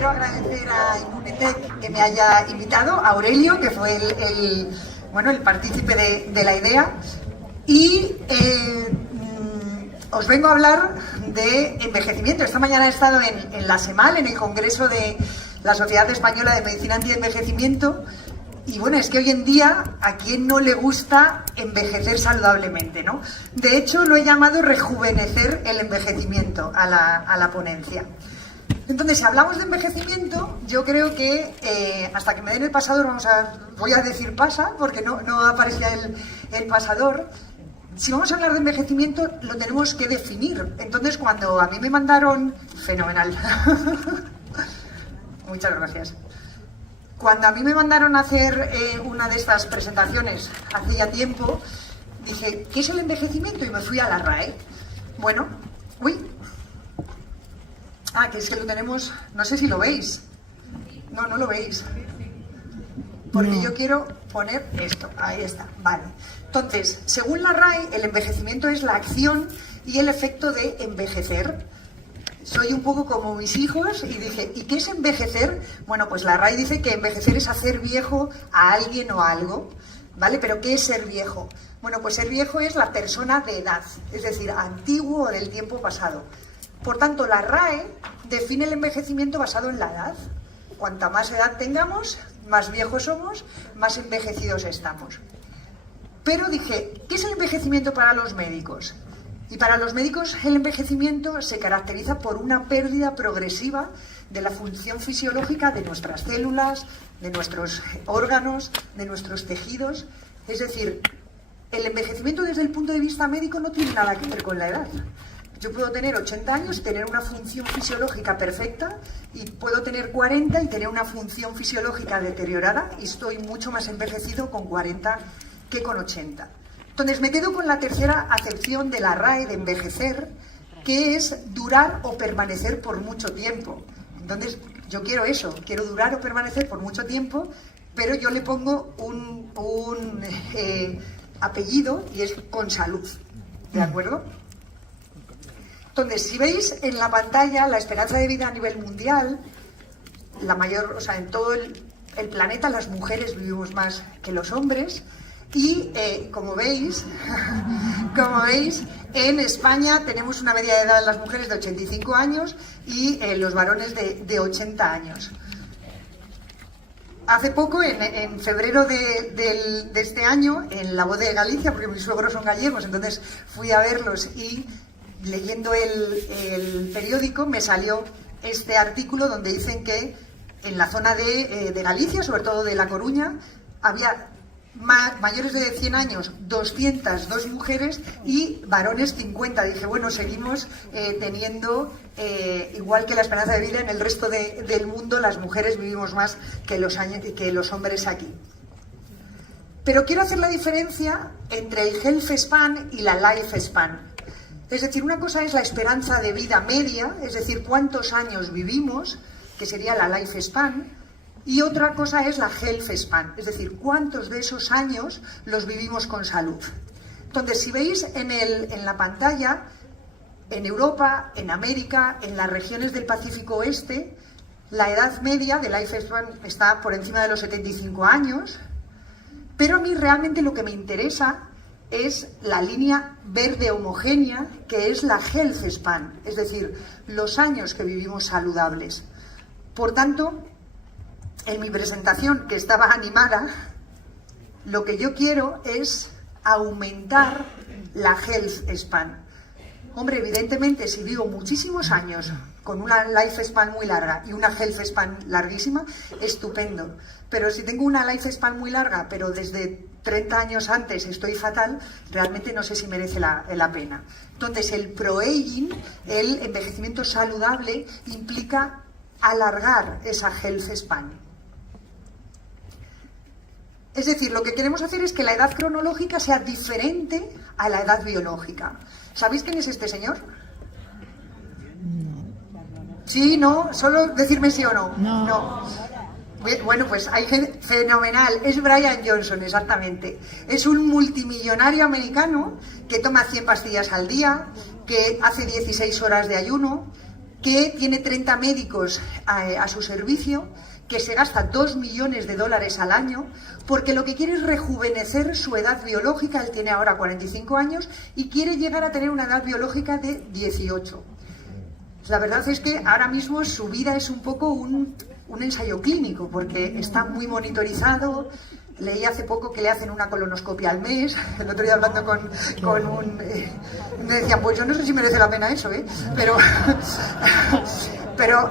quiero agradecer a Immunetec que me haya invitado, a Aurelio, que fue el partícipe de la idea, y os vengo a hablar de envejecimiento. Esta mañana he estado en la SEMAL, en el Congreso de la Sociedad Española de Medicina Anti-Envejecimiento, y bueno, es que hoy en día a quién no le gusta envejecer saludablemente, ¿no? De hecho, lo he llamado rejuvenecer el envejecimiento a la ponencia. Entonces, si hablamos de envejecimiento, yo creo que hasta que me den el pasador, voy a decir pasa, porque no aparecía el pasador. Si vamos a hablar de envejecimiento, lo tenemos que definir. Entonces, cuando a mí me mandaron... Fenomenal. Muchas gracias. Cuando a mí me mandaron a hacer una de estas presentaciones hace ya tiempo, dije, ¿qué es el envejecimiento? Y me fui a la RAE. Bueno, que es que lo tenemos, no sé si lo veis. No lo veis. Porque yo quiero poner esto, ahí está, vale. Entonces, según la RAE, el envejecimiento es la acción y el efecto de envejecer. Soy un poco como mis hijos y dije, ¿y qué es envejecer? Bueno, pues la RAE dice que envejecer es hacer viejo a alguien o a algo, ¿vale? Pero ¿qué es ser viejo? Bueno, pues ser viejo es la persona de edad, es decir, antiguo o del tiempo pasado. Por tanto, la RAE define el envejecimiento basado en la edad. Cuanta más edad tengamos, más viejos somos, más envejecidos estamos. Pero dije, ¿qué es el envejecimiento para los médicos? Y para los médicos el envejecimiento se caracteriza por una pérdida progresiva de la función fisiológica de nuestras células, de nuestros órganos, de nuestros tejidos. Es decir, el envejecimiento desde el punto de vista médico no tiene nada que ver con la edad. Yo puedo tener 80 años y tener una función fisiológica perfecta, y puedo tener 40 y tener una función fisiológica deteriorada, y estoy mucho más envejecido con 40 que con 80. Entonces me quedo con la tercera acepción de la RAE de envejecer, que es durar o permanecer por mucho tiempo. Entonces yo quiero eso, quiero durar o permanecer por mucho tiempo, pero yo le pongo un apellido, y es con salud, ¿de acuerdo? Entonces, si veis en la pantalla, la esperanza de vida a nivel mundial, en todo el planeta las mujeres vivimos más que los hombres. Y como veis, en España tenemos una media de edad de las mujeres de 85 años y los varones de 80 años. Hace poco, en febrero de este año, en La Voz de Galicia, porque mis suegros son gallegos, entonces fui a verlos, y leyendo el periódico me salió este artículo donde dicen que en la zona de Galicia, sobre todo de La Coruña, había mayores de 100 años 202 mujeres y varones 50. Dije, bueno, seguimos teniendo, igual que la esperanza de vida en el resto del mundo, las mujeres vivimos más que los hombres aquí. Pero quiero hacer la diferencia entre el health span y la life span. Es decir, una cosa es la esperanza de vida media, es decir, cuántos años vivimos, que sería la life span, y otra cosa es la health span, es decir, cuántos de esos años los vivimos con salud. Entonces, si veis en la pantalla, en Europa, en América, en las regiones del Pacífico Oeste, la edad media de life span está por encima de los 75 años, pero a mí realmente lo que me interesa es la línea verde homogénea, que es la health span, es decir, los años que vivimos saludables. Por tanto, en mi presentación, que estaba animada, lo que yo quiero es aumentar la health span. Hombre, evidentemente, si vivo muchísimos años con una life span muy larga y una health span larguísima, estupendo. Pero si tengo una life span muy larga, pero desde 30 años antes estoy fatal, realmente no sé si merece la pena. Entonces, el pro-aging, el envejecimiento saludable, implica alargar esa health span. Es decir, lo que queremos hacer es que la edad cronológica sea diferente a la edad biológica. ¿Sabéis quién es este señor? ¿Sí, no? ¿Solo decirme sí o no? No. Bueno, pues hay gente fenomenal. Es Brian Johnson, exactamente. Es un multimillonario americano que toma 100 pastillas al día, que hace 16 horas de ayuno, que tiene 30 médicos a su servicio, que se gasta 2 millones de dólares al año, porque lo que quiere es rejuvenecer su edad biológica. Él tiene ahora 45 años y quiere llegar a tener una edad biológica de 18. La verdad es que ahora mismo su vida es un poco un ensayo clínico, porque está muy monitorizado. Leí hace poco que le hacen una colonoscopia al mes. El otro día hablando con un... me decían, pues yo no sé si merece la pena eso, pero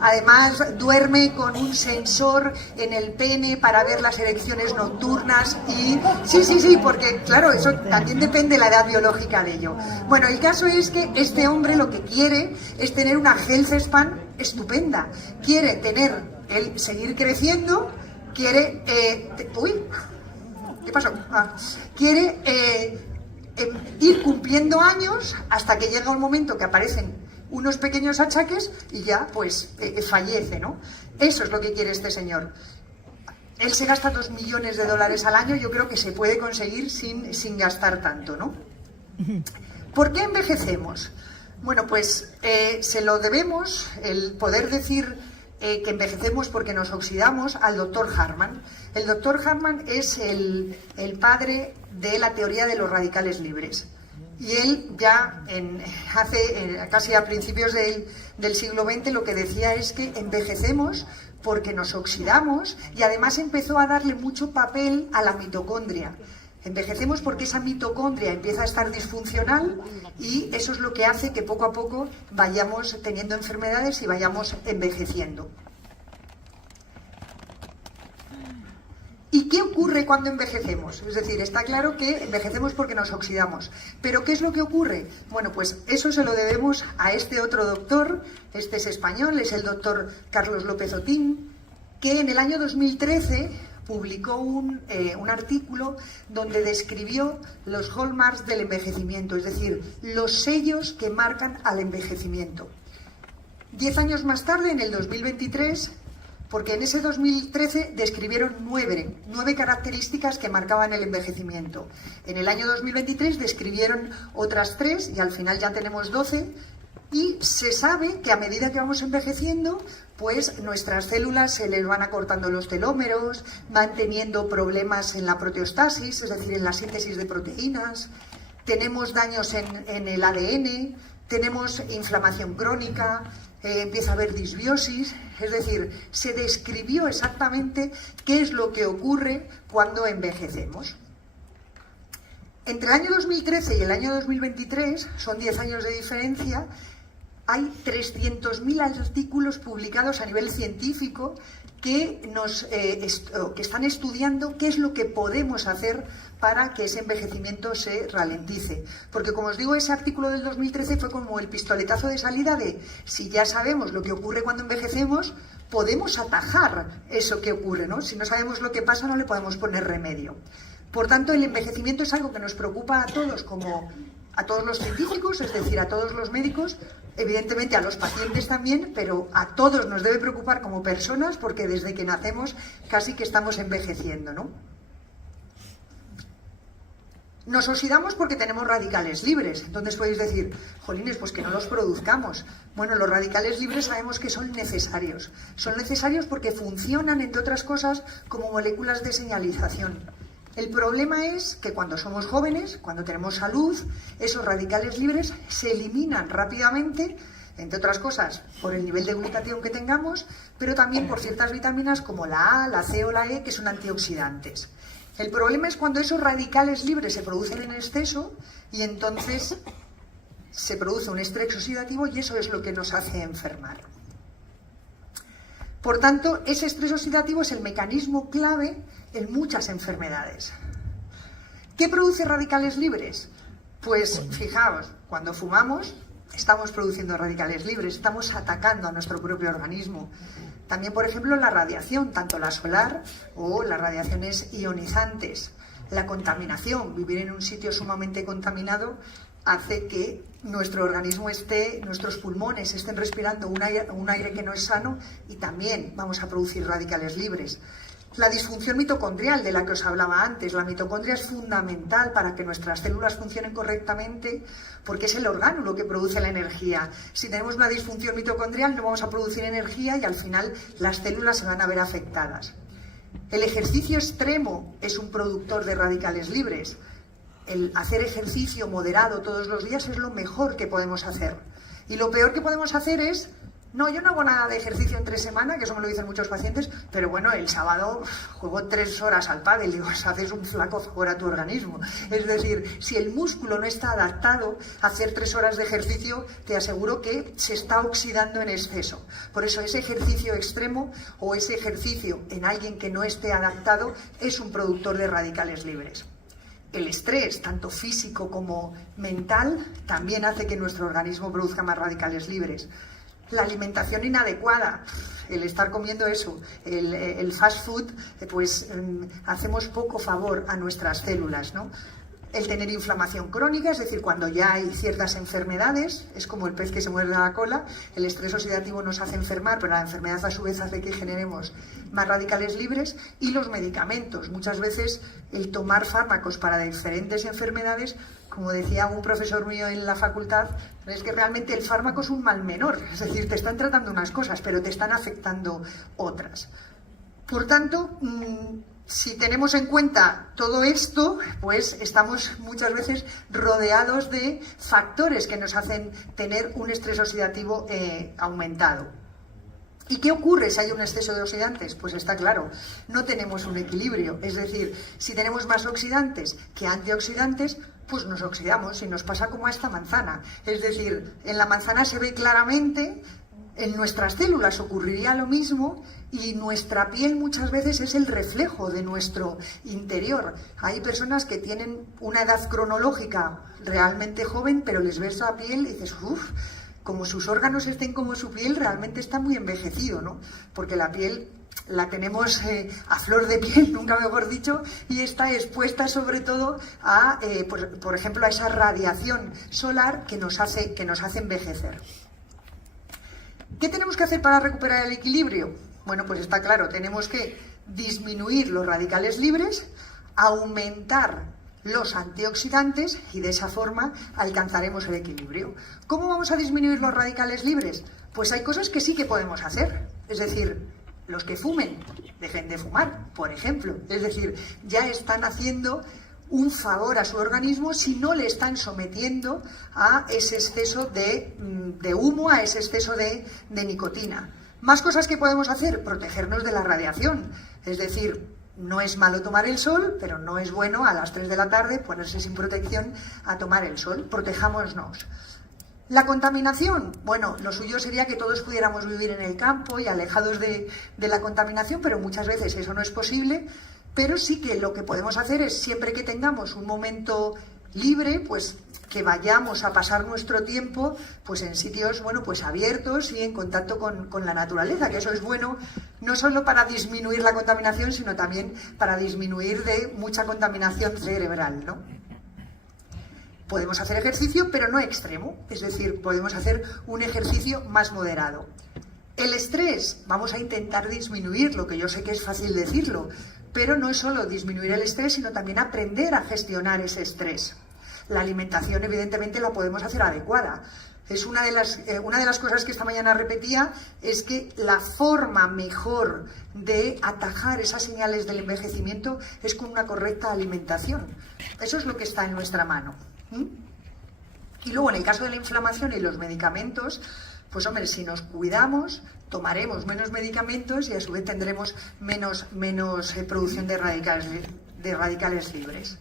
además duerme con un sensor en el pene para ver las erecciones nocturnas y... Sí, porque claro, eso también depende de la edad biológica de ello. Bueno, el caso es que este hombre lo que quiere es tener una health span estupenda. Quiere seguir creciendo, quiere... ¿qué pasó? Quiere ir cumpliendo años hasta que llega un momento que aparecen unos pequeños achaques y ya, pues, fallece, ¿no? Eso es lo que quiere este señor. Él se gasta 2 millones de dólares al año. Yo creo que se puede conseguir sin gastar tanto, ¿no? ¿Por qué envejecemos? Bueno, pues se lo debemos, el poder decir que envejecemos porque nos oxidamos, al doctor Hartmann. El doctor Hartmann es el padre de la teoría de los radicales libres. Y él ya casi a principios del siglo XX lo que decía es que envejecemos porque nos oxidamos, y además empezó a darle mucho papel a la mitocondria. Envejecemos porque esa mitocondria empieza a estar disfuncional y eso es lo que hace que poco a poco vayamos teniendo enfermedades y vayamos envejeciendo. ¿Y qué ocurre cuando envejecemos? Es decir, está claro que envejecemos porque nos oxidamos. ¿Pero qué es lo que ocurre? Bueno, pues eso se lo debemos a este otro doctor. Este es español, es el doctor Carlos López Otín, que en el año 2013 publicó un artículo donde describió los hallmarks del envejecimiento, es decir, los sellos que marcan al envejecimiento. 10 años más tarde, en el 2023... porque en ese 2013 describieron nueve características que marcaban el envejecimiento. En el año 2023 describieron otras 3 y al final ya tenemos 12, y se sabe que a medida que vamos envejeciendo, pues nuestras células se les van acortando los telómeros, van teniendo problemas en la proteostasis, es decir, en la síntesis de proteínas, tenemos daños en el ADN, tenemos inflamación crónica, empieza a haber disbiosis. Es decir, se describió exactamente qué es lo que ocurre cuando envejecemos. Entre el año 2013 y el año 2023, son 10 años de diferencia, hay 300.000 artículos publicados a nivel científico que están estudiando qué es lo que podemos hacer para que ese envejecimiento se ralentice. Porque, como os digo, ese artículo del 2013 fue como el pistoletazo de salida de, si ya sabemos lo que ocurre cuando envejecemos, podemos atajar eso que ocurre, ¿no? Si no sabemos lo que pasa, no le podemos poner remedio. Por tanto, el envejecimiento es algo que nos preocupa a todos, como a todos los científicos, es decir, a todos los médicos, evidentemente a los pacientes también, pero a todos nos debe preocupar como personas, porque desde que nacemos casi que estamos envejeciendo, ¿no? Nos oxidamos porque tenemos radicales libres. Entonces podéis decir, jolines, pues que no los produzcamos. Bueno, los radicales libres sabemos que son necesarios. Son necesarios porque funcionan, entre otras cosas, como moléculas de señalización. El problema es que cuando somos jóvenes, cuando tenemos salud, esos radicales libres se eliminan rápidamente, entre otras cosas, por el nivel de glutatión que tengamos, pero también por ciertas vitaminas como la A, la C o la E, que son antioxidantes. El problema es cuando esos radicales libres se producen en exceso y entonces se produce un estrés oxidativo y eso es lo que nos hace enfermar. Por tanto, ese estrés oxidativo es el mecanismo clave en muchas enfermedades. ¿Qué produce radicales libres? Pues fijaos, cuando fumamos estamos produciendo radicales libres, estamos atacando a nuestro propio organismo. También, por ejemplo, la radiación, tanto la solar o las radiaciones ionizantes. La contaminación, vivir en un sitio sumamente contaminado, hace que nuestro organismo nuestros pulmones estén respirando un aire que no es sano y también vamos a producir radicales libres. La disfunción mitocondrial de la que os hablaba antes. La mitocondria es fundamental para que nuestras células funcionen correctamente porque es el orgánulo que produce la energía. Si tenemos una disfunción mitocondrial no vamos a producir energía y al final las células se van a ver afectadas. El ejercicio extremo es un productor de radicales libres. El hacer ejercicio moderado todos los días es lo mejor que podemos hacer. Y lo peor que podemos hacer es: no, yo no hago nada de ejercicio entre semana, que eso me lo dicen muchos pacientes, pero bueno, el sábado juego 3 horas al pádel, digo, haces un flaco favor a tu organismo. Es decir, si el músculo no está adaptado a hacer 3 horas de ejercicio, te aseguro que se está oxidando en exceso. Por eso ese ejercicio extremo o ese ejercicio en alguien que no esté adaptado es un productor de radicales libres. El estrés, tanto físico como mental, también hace que nuestro organismo produzca más radicales libres. La alimentación inadecuada, el estar comiendo eso, el fast food, pues hacemos poco favor a nuestras células, ¿no? El tener inflamación crónica, es decir, cuando ya hay ciertas enfermedades, es como el pez que se muerde la cola, el estrés oxidativo nos hace enfermar, pero la enfermedad a su vez hace que generemos más radicales libres. Y los medicamentos, muchas veces el tomar fármacos para diferentes enfermedades, como decía un profesor mío en la facultad, es que realmente el fármaco es un mal menor, es decir, te están tratando unas cosas, pero te están afectando otras. Por tanto, si tenemos en cuenta todo esto, pues estamos muchas veces rodeados de factores que nos hacen tener un estrés oxidativo aumentado. ¿Y qué ocurre si hay un exceso de oxidantes? Pues está claro, no tenemos un equilibrio. Es decir, si tenemos más oxidantes que antioxidantes, pues nos oxidamos y nos pasa como a esta manzana. Es decir, en la manzana se ve claramente. En nuestras células ocurriría lo mismo y nuestra piel muchas veces es el reflejo de nuestro interior. Hay personas que tienen una edad cronológica realmente joven, pero les ves la piel y dices, uff, como sus órganos estén como su piel, realmente está muy envejecido, ¿no? Porque la piel la tenemos a flor de piel, nunca mejor dicho, y está expuesta sobre todo a, por ejemplo, a esa radiación solar que nos hace envejecer. ¿Qué tenemos que hacer para recuperar el equilibrio? Bueno, pues está claro, tenemos que disminuir los radicales libres, aumentar los antioxidantes y de esa forma alcanzaremos el equilibrio. ¿Cómo vamos a disminuir los radicales libres? Pues hay cosas que sí que podemos hacer, es decir, los que fumen, dejen de fumar, por ejemplo. Es decir, ya están haciendo un favor a su organismo si no le están sometiendo a ese exceso de humo, a ese exceso de nicotina. Más cosas que podemos hacer: protegernos de la radiación. Es decir, no es malo tomar el sol, pero no es bueno a las 3 de la tarde ponerse sin protección a tomar el sol. Protejámonos. La contaminación, bueno, lo suyo sería que todos pudiéramos vivir en el campo y alejados de la contaminación, pero muchas veces eso no es posible. Pero sí que lo que podemos hacer es, siempre que tengamos un momento libre, pues que vayamos a pasar nuestro tiempo pues en sitios, bueno, pues abiertos y en contacto con la naturaleza, que eso es bueno no solo para disminuir la contaminación, sino también para disminuir de mucha contaminación cerebral, ¿no? Podemos hacer ejercicio, pero no extremo, es decir, podemos hacer un ejercicio más moderado. El estrés, vamos a intentar disminuirlo, que yo sé que es fácil decirlo, pero no es solo disminuir el estrés, sino también aprender a gestionar ese estrés. La alimentación, evidentemente, la podemos hacer adecuada. Es una de las cosas que esta mañana repetía, es que la forma mejor de atajar esas señales del envejecimiento es con una correcta alimentación. Eso es lo que está en nuestra mano. Y luego, en el caso de la inflamación y los medicamentos, pues hombre, si nos cuidamos, tomaremos menos medicamentos y a su vez tendremos menos producción de radicales libres.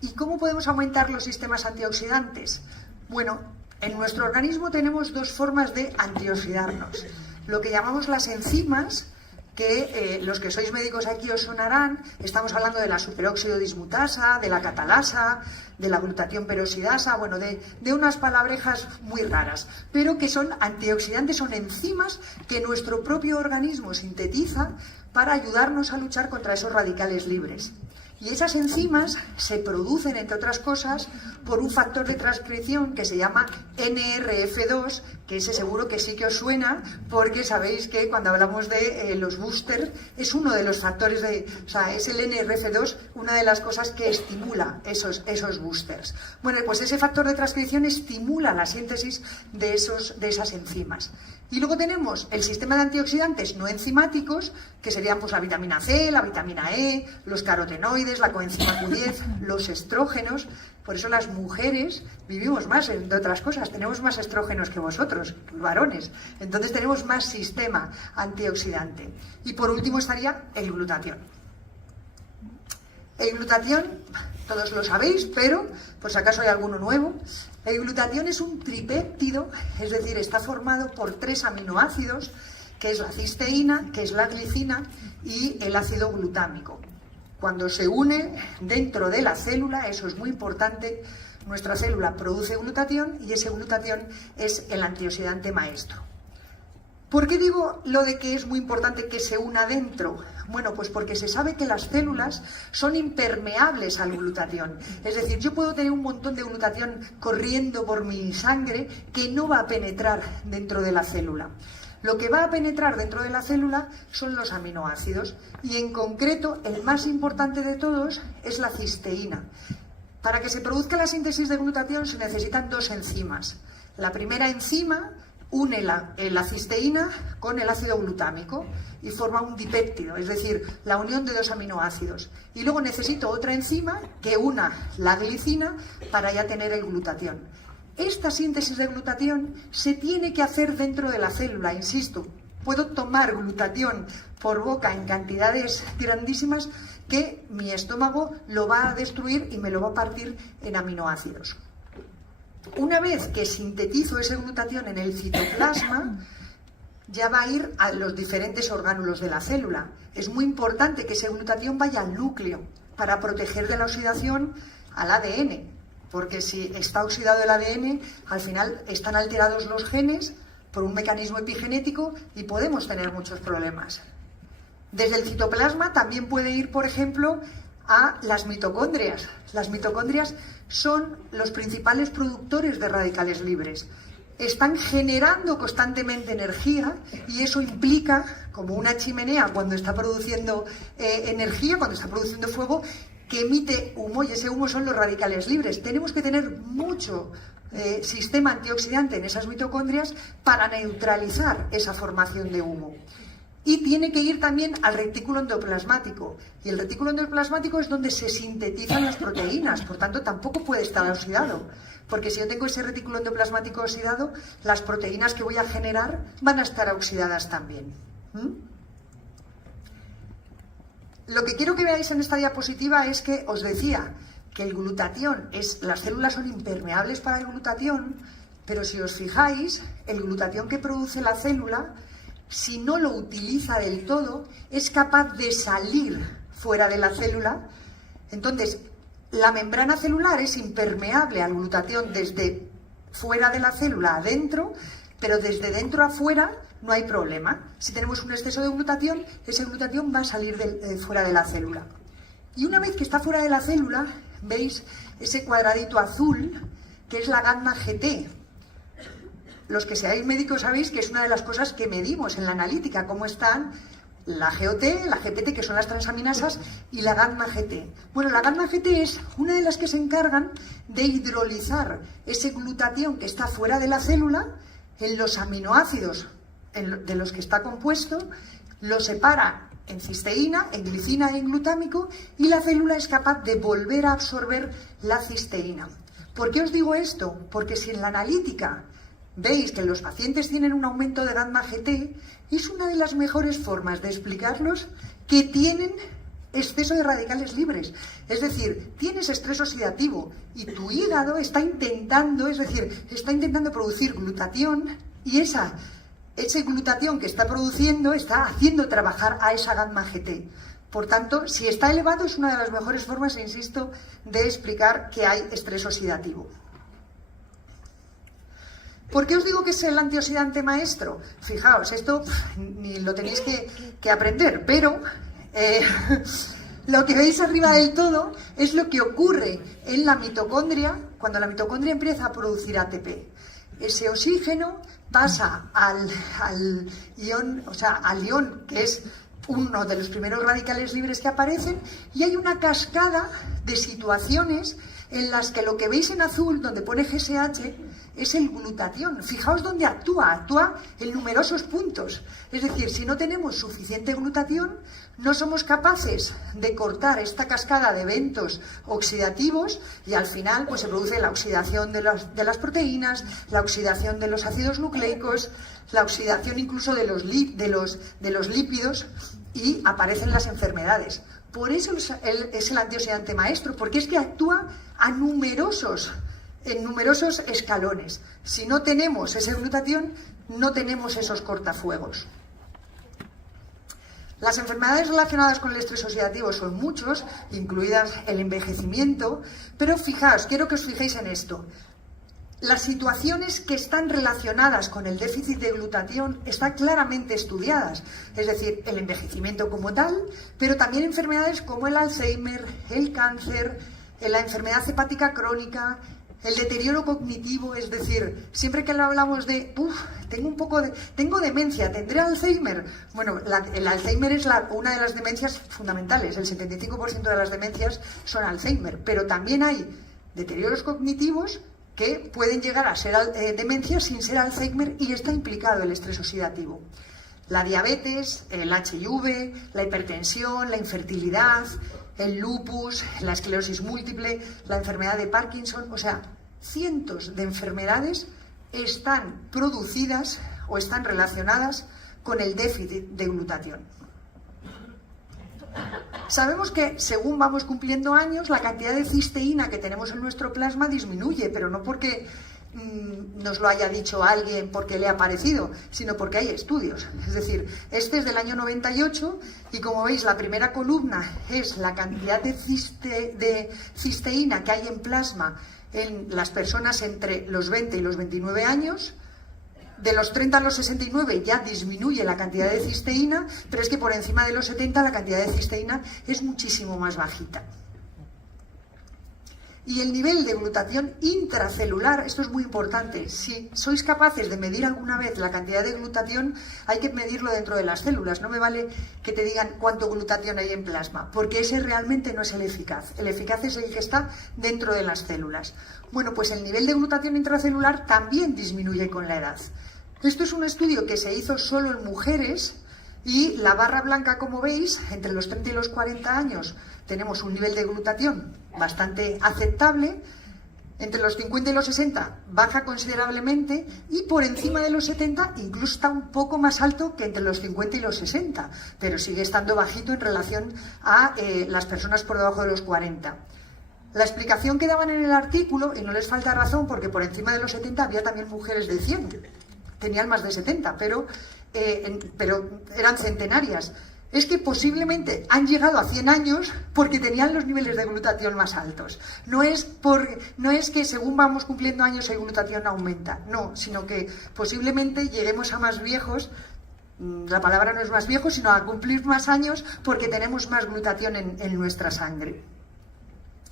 ¿Y cómo podemos aumentar los sistemas antioxidantes? Bueno, en nuestro organismo tenemos 2 formas de antioxidarnos. Lo que llamamos las enzimas, que los que sois médicos aquí os sonarán. Estamos hablando de la superóxido dismutasa, de la catalasa, de la glutatión peroxidasa, bueno, de unas palabrejas muy raras, pero que son antioxidantes, son enzimas que nuestro propio organismo sintetiza para ayudarnos a luchar contra esos radicales libres. Y esas enzimas se producen, entre otras cosas, por un factor de transcripción que se llama NRF2, que ese seguro que sí que os suena, porque sabéis que cuando hablamos de los boosters, es uno de los factores o sea, es el NRF2 una de las cosas que estimula esos boosters. Bueno, pues ese factor de transcripción estimula la síntesis de esas enzimas. Y luego tenemos el sistema de antioxidantes no enzimáticos, que serían pues la vitamina C, la vitamina E, los carotenoides, la coenzima Q10, los estrógenos. Por eso las mujeres vivimos más, entre otras cosas, tenemos más estrógenos que vosotros, varones. Entonces tenemos más sistema antioxidante. Y por último estaría el glutatión. El glutatión, todos lo sabéis, pero por si acaso hay alguno nuevo. El glutatión es un tripéptido, es decir, está formado por 3 aminoácidos, que es la cisteína, que es la glicina y el ácido glutámico. Cuando se une dentro de la célula, eso es muy importante, nuestra célula produce glutatión y ese glutatión es el antioxidante maestro. ¿Por qué digo lo de que es muy importante que se una dentro? Bueno, pues porque se sabe que las células son impermeables al glutatión. Es decir, yo puedo tener un montón de glutatión corriendo por mi sangre que no va a penetrar dentro de la célula. Lo que va a penetrar dentro de la célula son los aminoácidos y en concreto el más importante de todos es la cisteína. Para que se produzca la síntesis de glutatión se necesitan 2 enzimas. La primera enzima une la cisteína con el ácido glutámico y forma un dipéptido, es decir, la unión de 2 aminoácidos. Y luego necesito otra enzima que una la glicina para ya tener el glutatión. Esta síntesis de glutatión se tiene que hacer dentro de la célula, insisto. Puedo tomar glutatión por boca en cantidades grandísimas que mi estómago lo va a destruir y me lo va a partir en aminoácidos. Una vez que sintetizo ese glutatión en el citoplasma, ya va a ir a los diferentes orgánulos de la célula. Es muy importante que ese glutatión vaya al núcleo para proteger de la oxidación al ADN, porque si está oxidado el ADN, al final están alterados los genes por un mecanismo epigenético y podemos tener muchos problemas. Desde el citoplasma también puede ir, por ejemplo, a las mitocondrias. Las mitocondrias son los principales productores de radicales libres. Están generando constantemente energía y eso implica, como una chimenea cuando está produciendo energía, cuando está produciendo fuego, que emite humo y ese humo son los radicales libres. Tenemos que tener mucho sistema antioxidante en esas mitocondrias para neutralizar esa formación de humo. Y tiene que ir también al retículo endoplasmático. Y el retículo endoplasmático es donde se sintetizan las proteínas, por tanto tampoco puede estar oxidado. Porque si yo tengo ese retículo endoplasmático oxidado, las proteínas que voy a generar van a estar oxidadas también. Lo que quiero que veáis en esta diapositiva es que os decía que el glutatión, las células son impermeables para el glutatión, pero si os fijáis, el glutatión que produce la célula, si no lo utiliza del todo, es capaz de salir fuera de la célula. Entonces, la membrana celular es impermeable al glutatión desde fuera de la célula adentro, pero desde dentro a fuera no hay problema. Si tenemos un exceso de glutatión, ese glutatión va a salir fuera de la célula. Y una vez que está fuera de la célula, veis ese cuadradito azul, que es la gamma GT. Los que seáis médicos sabéis que es una de las cosas que medimos en la analítica, cómo están la GOT, la GPT, que son las transaminasas, y la gamma GT. Bueno, la gamma GT es una de las que se encargan de hidrolizar ese glutatión que está fuera de la célula en los aminoácidos de los que está compuesto, lo separa en cisteína, en glicina y en glutámico, y la célula es capaz de volver a absorber la cisteína. ¿Por qué os digo esto? Porque si en la analítica veis que los pacientes tienen un aumento de gamma GT, es una de las mejores formas de explicarlos que tienen exceso de radicales libres. Es decir, tienes estrés oxidativo y tu hígado está intentando producir glutatión y ese glutatión que está produciendo está haciendo trabajar a esa gamma GT. Por tanto, si está elevado es una de las mejores formas, insisto, de explicar que hay estrés oxidativo. ¿Por qué os digo que es el antioxidante maestro? Fijaos, esto ni lo tenéis que aprender, pero Lo que veis arriba del todo es lo que ocurre en la mitocondria cuando la mitocondria empieza a producir ATP. Ese oxígeno pasa al ion, o sea, al ion, que es uno de los primeros radicales libres que aparecen, y hay una cascada de situaciones en las que lo que veis en azul, donde pone GSH, es el glutatión. Fijaos dónde actúa en numerosos puntos. Es decir, si no tenemos suficiente glutatión, no somos capaces de cortar esta cascada de eventos oxidativos y al final pues se produce la oxidación de las proteínas, la oxidación de los ácidos nucleicos, la oxidación incluso de los lípidos y aparecen las enfermedades. Por eso es el antioxidante maestro, porque es que actúa en numerosos escalones. Si no tenemos ese glutatión, no tenemos esos cortafuegos. Las enfermedades relacionadas con el estrés oxidativo son muchos, incluidas el envejecimiento, pero fijaos, quiero que os fijéis en esto. Las situaciones que están relacionadas con el déficit de glutatión están claramente estudiadas, es decir, el envejecimiento como tal, pero también enfermedades como el Alzheimer, el cáncer, la enfermedad hepática crónica, el deterioro cognitivo, es decir, siempre que hablamos de, tengo demencia, ¿tendré Alzheimer? Bueno, el Alzheimer es una de las demencias fundamentales, el 75% de las demencias son Alzheimer, pero también hay deterioros cognitivos que pueden llegar a ser demencia sin ser Alzheimer y está implicado el estrés oxidativo. La diabetes, el HIV, la hipertensión, la infertilidad, el lupus, la esclerosis múltiple, la enfermedad de Parkinson, o sea, cientos de enfermedades están producidas o están relacionadas con el déficit de glutatión. Sabemos que según vamos cumpliendo años, la cantidad de cisteína que tenemos en nuestro plasma disminuye, pero no porque nos lo haya dicho alguien porque le ha parecido, sino porque hay estudios. Es decir, este es del año 98 y como veis la primera columna es la cantidad de cisteína que hay en plasma en las personas entre los 20 y los 29 años. De los 30 a los 69 ya disminuye la cantidad de cisteína, pero es que por encima de los 70 la cantidad de cisteína es muchísimo más bajita. Y el nivel de glutatión intracelular, esto es muy importante. Si sois capaces de medir alguna vez la cantidad de glutatión, hay que medirlo dentro de las células. No me vale que te digan cuánto glutatión hay en plasma, porque ese realmente no es el eficaz. El eficaz es el que está dentro de las células. Bueno, pues el nivel de glutatión intracelular también disminuye con la edad. Esto es un estudio que se hizo solo en mujeres y la barra blanca, como veis, entre los 30 y los 40 años tenemos un nivel de glutatión bastante aceptable, entre los 50 y los 60 baja considerablemente y por encima de los 70 incluso está un poco más alto que entre los 50 y los 60, pero sigue estando bajito en relación a las personas por debajo de los 40. La explicación que daban en el artículo, y no les falta razón porque por encima de los 70 había también mujeres de 100, tenían más de 70, pero eran centenarias. Es que posiblemente han llegado a 100 años porque tenían los niveles de glutatión más altos. No es que según vamos cumpliendo años el glutatión aumenta, no, sino que posiblemente lleguemos a más viejos, la palabra no es más viejos, sino a cumplir más años porque tenemos más glutatión en nuestra sangre,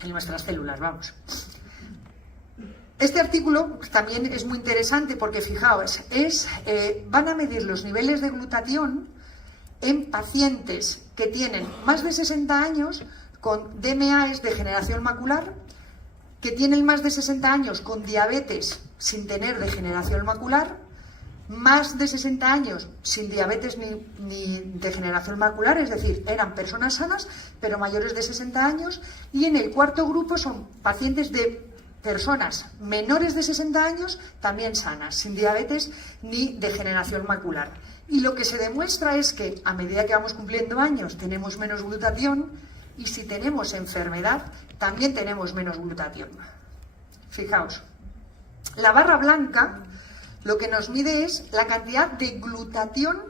en nuestras células, vamos. Este artículo también es muy interesante porque, fijaos, van a medir los niveles de glutatión en pacientes que tienen más de 60 años con DMA, es degeneración macular, que tienen más de 60 años con diabetes sin tener degeneración macular, más de 60 años sin diabetes ni degeneración macular, es decir, eran personas sanas, pero mayores de 60 años, y en el cuarto grupo son pacientes de personas menores de 60 años, también sanas, sin diabetes ni degeneración macular. Y lo que se demuestra es que a medida que vamos cumpliendo años tenemos menos glutatión y si tenemos enfermedad también tenemos menos glutatión. Fijaos, la barra blanca lo que nos mide es la cantidad de glutatión,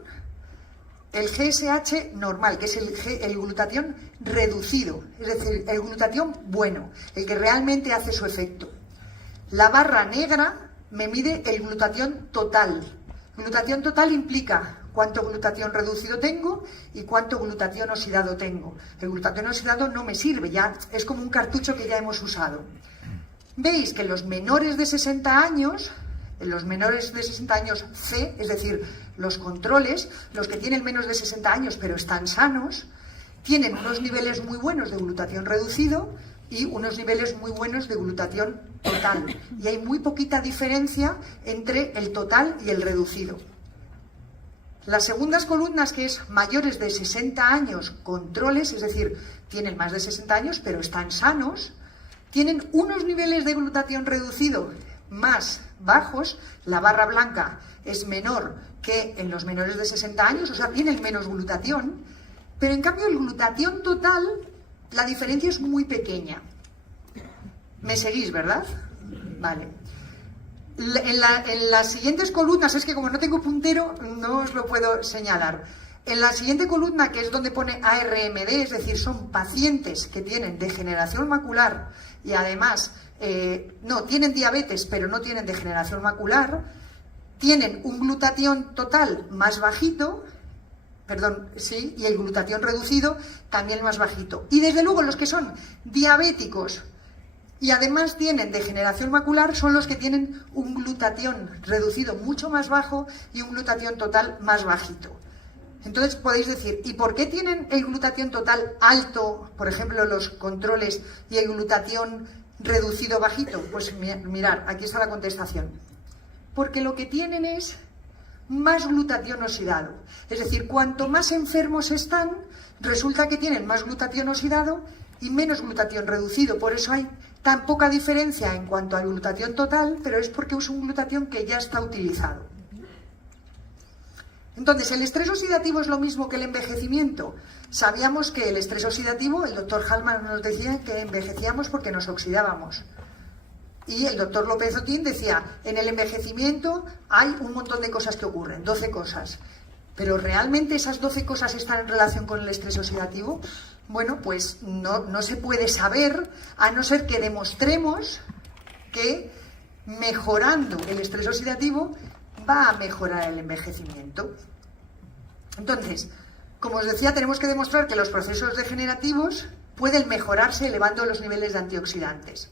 el GSH normal, que es el glutatión reducido, es decir, el glutatión bueno, el que realmente hace su efecto. La barra negra me mide el glutatión total. Glutatión total implica cuánto glutatión reducido tengo y cuánto glutatión oxidado tengo. El glutatión oxidado no me sirve, ya es como un cartucho que ya hemos usado. Veis que en los menores de 60 años, C, es decir, los controles, los que tienen menos de 60 años pero están sanos, tienen unos niveles muy buenos de glutatión reducido y unos niveles muy buenos de glutatión total. Y hay muy poquita diferencia entre el total y el reducido. Las segundas columnas, que es mayores de 60 años, controles, es decir, tienen más de 60 años pero están sanos, tienen unos niveles de glutatión reducido más bajos, la barra blanca es menor que en los menores de 60 años, o sea, tienen menos glutatión, pero en cambio el glutatión total, la diferencia es muy pequeña. ¿Me seguís, verdad? Vale. En las siguientes columnas, es que como no tengo puntero, no os lo puedo señalar. En la siguiente columna, que es donde pone ARMD, es decir, son pacientes que tienen degeneración macular y además, no, tienen diabetes, pero no tienen degeneración macular, tienen un glutatión total más bajito, y el glutatión reducido también más bajito. Y desde luego los que son diabéticos y además tienen degeneración macular son los que tienen un glutatión reducido mucho más bajo y un glutatión total más bajito. Entonces podéis decir, ¿y por qué tienen el glutatión total alto, por ejemplo, los controles, y el glutatión reducido bajito? Pues mirad, aquí está la contestación. Porque lo que tienen es más glutatión oxidado. Es decir, cuanto más enfermos están, resulta que tienen más glutatión oxidado y menos glutatión reducido. Por eso hay tan poca diferencia en cuanto al glutatión total, pero es porque es un glutatión que ya está utilizado. Entonces, ¿el estrés oxidativo es lo mismo que el envejecimiento? Sabíamos que el estrés oxidativo, el doctor Hallman nos decía que envejecíamos porque nos oxidábamos. Y el doctor López Otín decía, en el envejecimiento hay un montón de cosas que ocurren, 12 cosas. ¿Pero realmente esas 12 cosas están en relación con el estrés oxidativo? Bueno, pues no se puede saber, a no ser que demostremos que mejorando el estrés oxidativo va a mejorar el envejecimiento. Entonces, como os decía, tenemos que demostrar que los procesos degenerativos pueden mejorarse elevando los niveles de antioxidantes.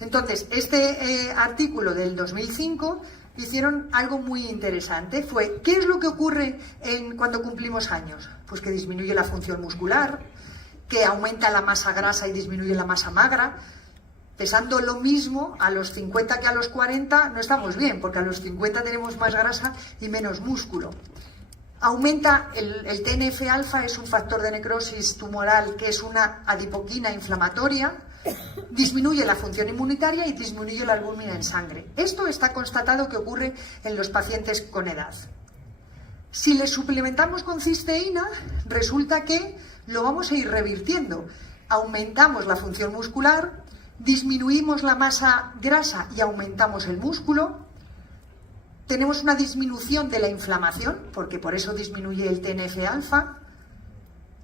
Entonces, este artículo del 2005 hicieron algo muy interesante. Fue, ¿qué es lo que ocurre cuando cumplimos años? Pues que disminuye la función muscular, que aumenta la masa grasa y disminuye la masa magra. Pesando lo mismo a los 50 que a los 40 no estamos bien, porque a los 50 tenemos más grasa y menos músculo. Aumenta el TNF-alfa, es un factor de necrosis tumoral que es una adipoquina inflamatoria, disminuye la función inmunitaria y disminuye la albúmina en sangre. Esto está constatado que ocurre en los pacientes con edad. Si le suplementamos con cisteína, resulta que lo vamos a ir revirtiendo. Aumentamos la función muscular, disminuimos la masa grasa y aumentamos el músculo. Tenemos una disminución de la inflamación, porque por eso disminuye el TNF-alfa.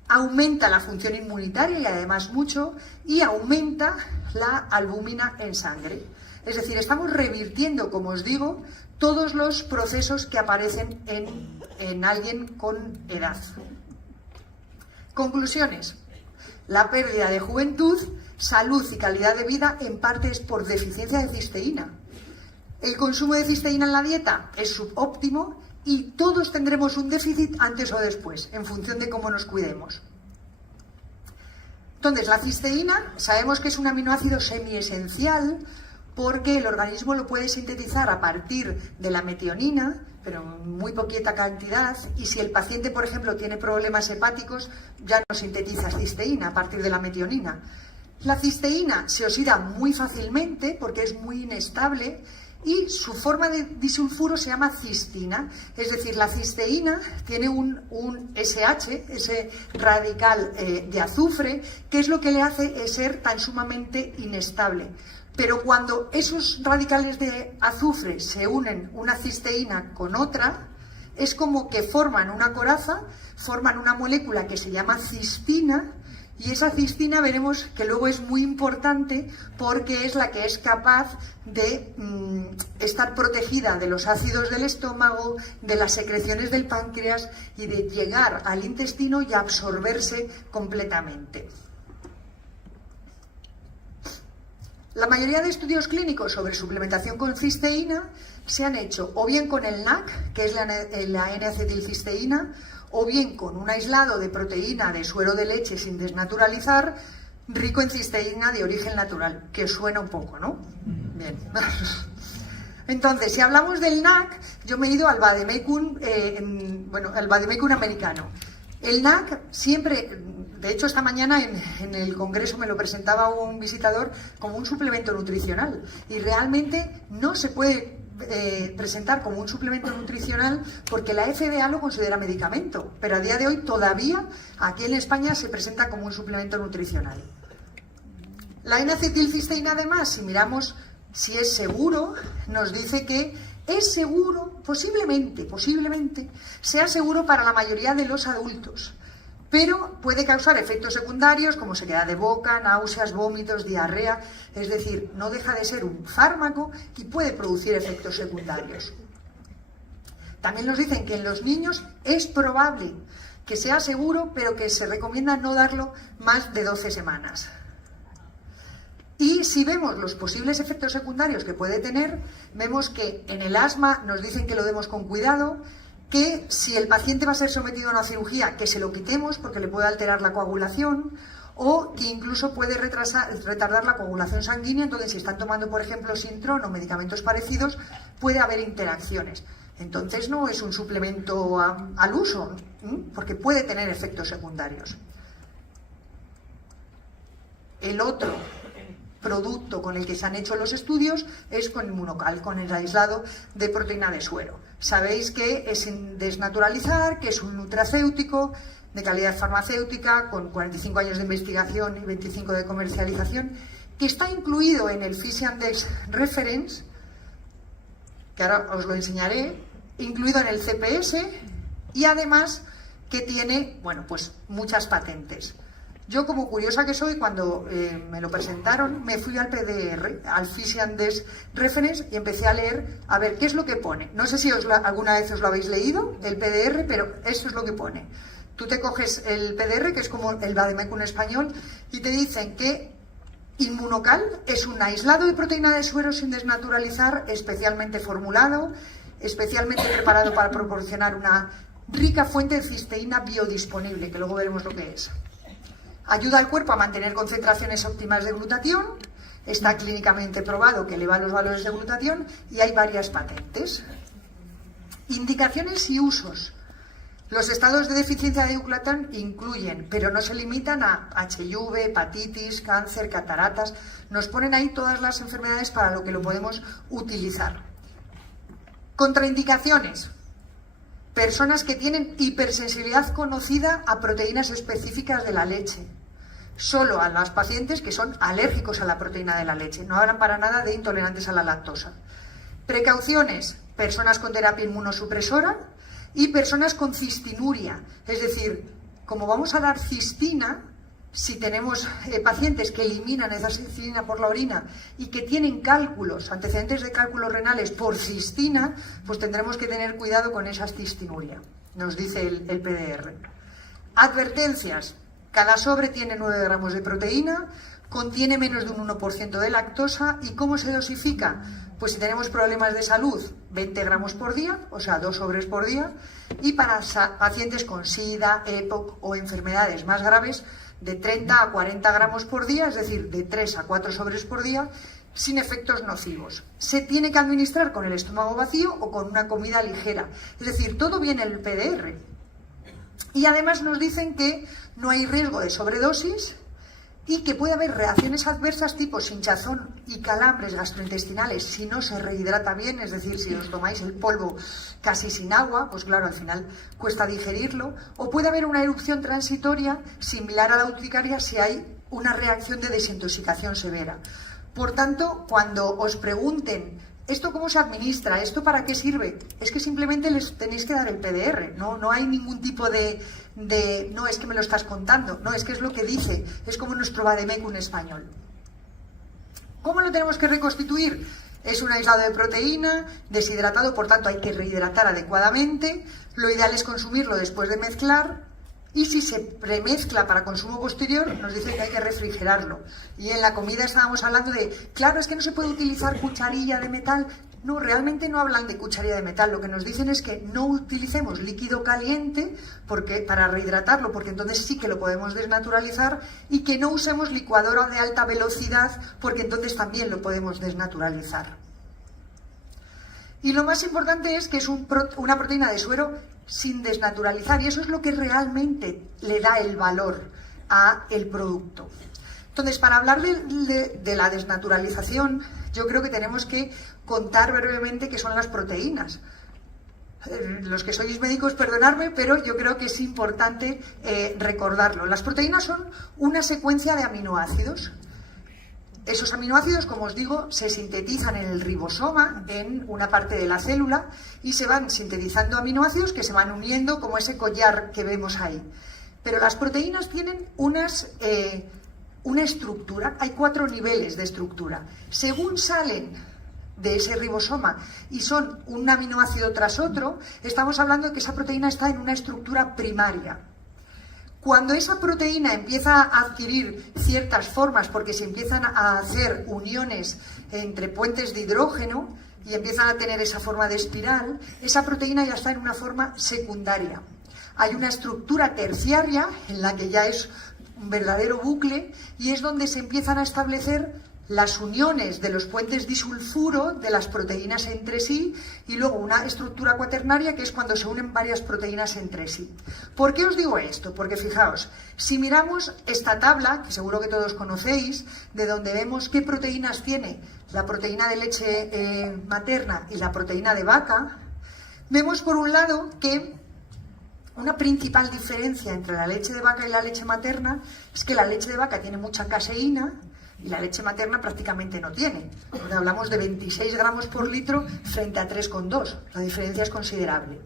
Aumenta la función inmunitaria y además mucho, y aumenta la albúmina en sangre. Es decir, estamos revirtiendo, como os digo, todos los procesos que aparecen en alguien con edad. Conclusiones. La pérdida de juventud, salud y calidad de vida en parte es por deficiencia de cisteína. El consumo de cisteína en la dieta es subóptimo y todos tendremos un déficit antes o después, en función de cómo nos cuidemos. Entonces, la cisteína sabemos que es un aminoácido semiesencial porque el organismo lo puede sintetizar a partir de la metionina, pero en muy poquita cantidad, y si el paciente, por ejemplo, tiene problemas hepáticos, ya no sintetiza cisteína a partir de la metionina. La cisteína se oxida muy fácilmente porque es muy inestable y su forma de disulfuro se llama cistina, es decir, la cisteína tiene un SH, ese radical de azufre, que es lo que le hace ser tan sumamente inestable. Pero cuando esos radicales de azufre se unen una cisteína con otra, es como que forman una coraza, forman una molécula que se llama cistina, Y esa cistina veremos que luego es muy importante porque es la que es capaz de estar protegida de los ácidos del estómago, de las secreciones del páncreas y de llegar al intestino y absorberse completamente. La mayoría de estudios clínicos sobre suplementación con cisteína se han hecho o bien con el NAC, que es la N-acetilcisteína, o bien con un aislado de proteína de suero de leche sin desnaturalizar, rico en cisteína de origen natural, que suena un poco, ¿no? Bien. Entonces, si hablamos del NAC, yo me he ido al vademecum, al vademecum americano. El NAC siempre, de hecho esta mañana en el congreso me lo presentaba un visitador como un suplemento nutricional y realmente no se puede presentar como un suplemento nutricional porque la FDA lo considera medicamento, pero a día de hoy todavía aquí en España se presenta como un suplemento nutricional. La N-acetilcisteína además, si miramos si es seguro, nos dice que es seguro, posiblemente sea seguro para la mayoría de los adultos, pero puede causar efectos secundarios como sequedad de boca, náuseas, vómitos, diarrea, es decir, no deja de ser un fármaco y puede producir efectos secundarios. También nos dicen que en los niños es probable que sea seguro, pero que se recomienda no darlo más de 12 semanas. Y si vemos los posibles efectos secundarios que puede tener, vemos que en el asma nos dicen que lo demos con cuidado, que si el paciente va a ser sometido a una cirugía, que se lo quitemos porque le puede alterar la coagulación o que incluso puede retardar la coagulación sanguínea. Entonces, si están tomando, por ejemplo, Sintrom o medicamentos parecidos, puede haber interacciones. Entonces, no es un suplemento al uso, porque puede tener efectos secundarios. El otro producto con el que se han hecho los estudios es con Immunocal, con el aislado de proteína de suero. Sabéis que es sin desnaturalizar, que es un nutracéutico de calidad farmacéutica, con 45 años de investigación y 25 de comercialización, que está incluido en el Physiandex Reference, que ahora os lo enseñaré, incluido en el CPS y además que tiene, pues muchas patentes. Yo, como curiosa que soy, cuando me lo presentaron, me fui al PDR, al Physiandex Reference, y empecé a leer, a ver, ¿qué es lo que pone? No sé si alguna vez os lo habéis leído, el PDR, pero eso es lo que pone. Tú te coges el PDR, que es como el vademecum español, y te dicen que Immunocal es un aislado de proteína de suero sin desnaturalizar, especialmente formulado, especialmente preparado para proporcionar una rica fuente de cisteína biodisponible, que luego veremos lo que es. Ayuda al cuerpo a mantener concentraciones óptimas de glutatión, está clínicamente probado que eleva los valores de glutatión y hay varias patentes. Indicaciones y usos. Los estados de deficiencia de glutatión incluyen, pero no se limitan a HIV, hepatitis, cáncer, cataratas. Nos ponen ahí todas las enfermedades para lo que lo podemos utilizar. Contraindicaciones. Personas que tienen hipersensibilidad conocida a proteínas específicas de la leche. Solo a los pacientes que son alérgicos a la proteína de la leche. No hablan para nada de intolerantes a la lactosa. Precauciones. Personas con terapia inmunosupresora y personas con cistinuria. Es decir, como vamos a dar cistina, si tenemos pacientes que eliminan esa cistina por la orina y que tienen cálculos, antecedentes de cálculos renales por cistina, pues tendremos que tener cuidado con esa cistinuria, nos dice el PDR. Advertencias. Cada sobre tiene 9 gramos de proteína, contiene menos de un 1% de lactosa. ¿Y cómo se dosifica? Pues si tenemos problemas de salud, 20 gramos por día, o sea, 2 sobres por día. Y para pacientes con SIDA, EPOC o enfermedades más graves, de 30 a 40 gramos por día, es decir, de 3 a 4 sobres por día, sin efectos nocivos. Se tiene que administrar con el estómago vacío o con una comida ligera. Es decir, todo viene en el PDR. Y además nos dicen que no hay riesgo de sobredosis y que puede haber reacciones adversas tipo hinchazón y calambres gastrointestinales si no se rehidrata bien, es decir, si os tomáis el polvo casi sin agua, pues claro, al final cuesta digerirlo, o puede haber una erupción transitoria similar a la urticaria si hay una reacción de desintoxicación severa. Por tanto, cuando os pregunten ¿Esto cómo se administra? ¿Esto para qué sirve? Es que simplemente les tenéis que dar el PDR, no hay ningún tipo de no, es que me lo estás contando, no, es que es lo que dice, es como nuestro vademecum español. ¿Cómo lo tenemos que reconstituir? Es un aislado de proteína, deshidratado, por tanto hay que rehidratar adecuadamente, lo ideal es consumirlo después de mezclar, y si se premezcla para consumo posterior, nos dicen que hay que refrigerarlo. Y en la comida estábamos hablando de, claro, es que no se puede utilizar cucharilla de metal. No, realmente no hablan de cucharilla de metal. Lo que nos dicen es que no utilicemos líquido caliente para rehidratarlo, porque entonces sí que lo podemos desnaturalizar, y que no usemos licuadora de alta velocidad, porque entonces también lo podemos desnaturalizar. Y lo más importante es que es una proteína de suero sin desnaturalizar, y eso es lo que realmente le da el valor al producto. Entonces, para hablar de la desnaturalización, yo creo que tenemos que contar brevemente qué son las proteínas. Los que sois médicos, perdonadme, pero yo creo que es importante recordarlo. Las proteínas son una secuencia de aminoácidos. Esos aminoácidos, como os digo, se sintetizan en el ribosoma, en una parte de la célula, y se van sintetizando aminoácidos que se van uniendo como ese collar que vemos ahí. Pero las proteínas tienen una estructura, hay 4 niveles de estructura. Según salen de ese ribosoma y son un aminoácido tras otro, estamos hablando de que esa proteína está en una estructura primaria. Cuando esa proteína empieza a adquirir ciertas formas, porque se empiezan a hacer uniones entre puentes de hidrógeno y empiezan a tener esa forma de espiral, esa proteína ya está en una forma secundaria. Hay una estructura terciaria en la que ya es un verdadero bucle, y es donde se empiezan a establecer las uniones de los puentes disulfuro de las proteínas entre sí, y luego una estructura cuaternaria, que es cuando se unen varias proteínas entre sí. ¿Por qué os digo esto? Porque fijaos, si miramos esta tabla, que seguro que todos conocéis, de donde vemos qué proteínas tiene la proteína de leche materna y la proteína de vaca, vemos por un lado que una principal diferencia entre la leche de vaca y la leche materna es que la leche de vaca tiene mucha caseína y la leche materna prácticamente no tiene. Porque hablamos de 26 gramos por litro frente a 3,2. La diferencia es considerable.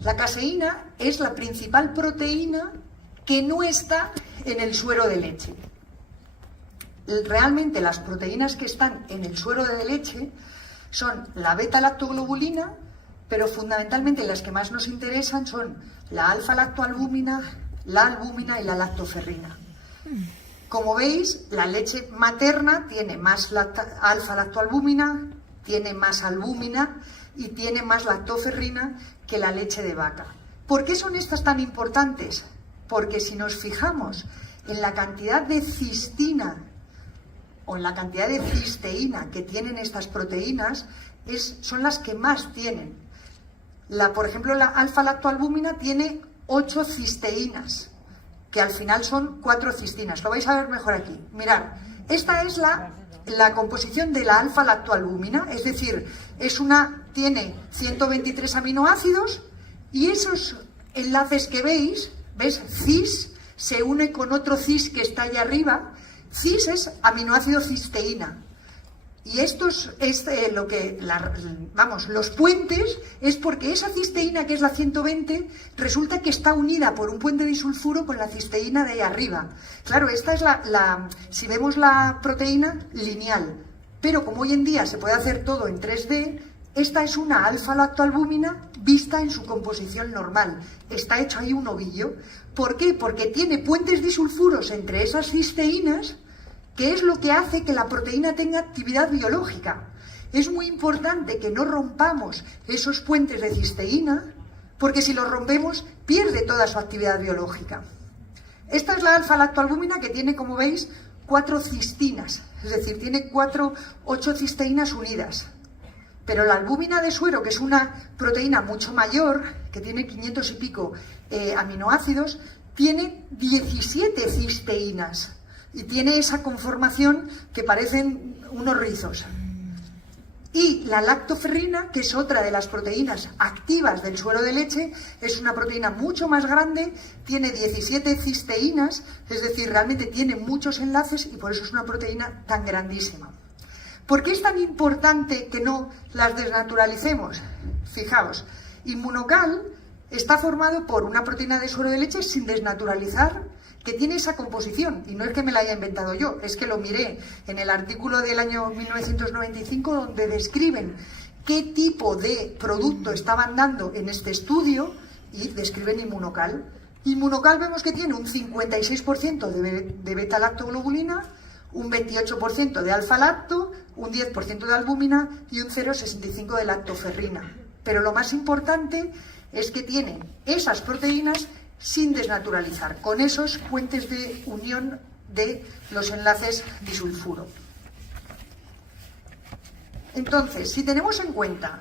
La caseína es la principal proteína que no está en el suero de leche. Realmente las proteínas que están en el suero de leche son la beta-lactoglobulina, pero fundamentalmente las que más nos interesan son la alfa-lactoalbúmina, la albúmina y la lactoferrina. Como veis, la leche materna tiene más alfa-lactoalbúmina, tiene más albúmina y tiene más lactoferrina que la leche de vaca. ¿Por qué son estas tan importantes? Porque si nos fijamos en la cantidad de cistina o en la cantidad de cisteína que tienen estas proteínas, son las que más tienen. Por ejemplo, la alfa-lactoalbúmina tiene 8 cisteínas, que al final son 4 cistinas. Lo vais a ver mejor aquí. Mirad, esta es la composición de la alfa-lactoalbúmina, es decir, tiene 123 aminoácidos, y esos enlaces que veis, ¿ves? Cis se une con otro cis que está allá arriba. Cis es aminoácido cisteína. Y estos los puentes es porque esa cisteína, que es la 120, resulta que está unida por un puente disulfuro con la cisteína de ahí arriba. Claro, esta es si vemos la proteína lineal, pero como hoy en día se puede hacer todo en 3D, esta es una alfa-lactoalbúmina vista en su composición normal. Está hecho ahí un ovillo. ¿Por qué? Porque tiene puentes disulfuros entre esas cisteínas, que es lo que hace que la proteína tenga actividad biológica. Es muy importante que no rompamos esos puentes de cisteína, porque si los rompemos, pierde toda su actividad biológica. Esta es la alfa-lactoalbúmina, que tiene, como veis, 4 cistinas, es decir, tiene 8 cisteínas unidas. Pero la albúmina de suero, que es una proteína mucho mayor, que tiene 500 y pico aminoácidos, tiene 17 cisteínas. Y tiene esa conformación que parecen unos rizos. Y la lactoferrina, que es otra de las proteínas activas del suero de leche, es una proteína mucho más grande, tiene 17 cisteínas, es decir, realmente tiene muchos enlaces, y por eso es una proteína tan grandísima. ¿Por qué es tan importante que no las desnaturalicemos? Fijaos, Inmunocal está formado por una proteína de suero de leche sin desnaturalizar, que tiene esa composición, y no es que me la haya inventado yo, es que lo miré en el artículo del año 1995 donde describen qué tipo de producto estaban dando en este estudio y describen Inmunocal. Inmunocal vemos que tiene un 56% de beta-lactoglobulina, un 28% de alfa-lacto, un 10% de albúmina y un 0,65% de lactoferrina. Pero lo más importante es que tiene esas proteínas sin desnaturalizar, con esos puentes de unión de los enlaces disulfuro. Entonces, si tenemos en cuenta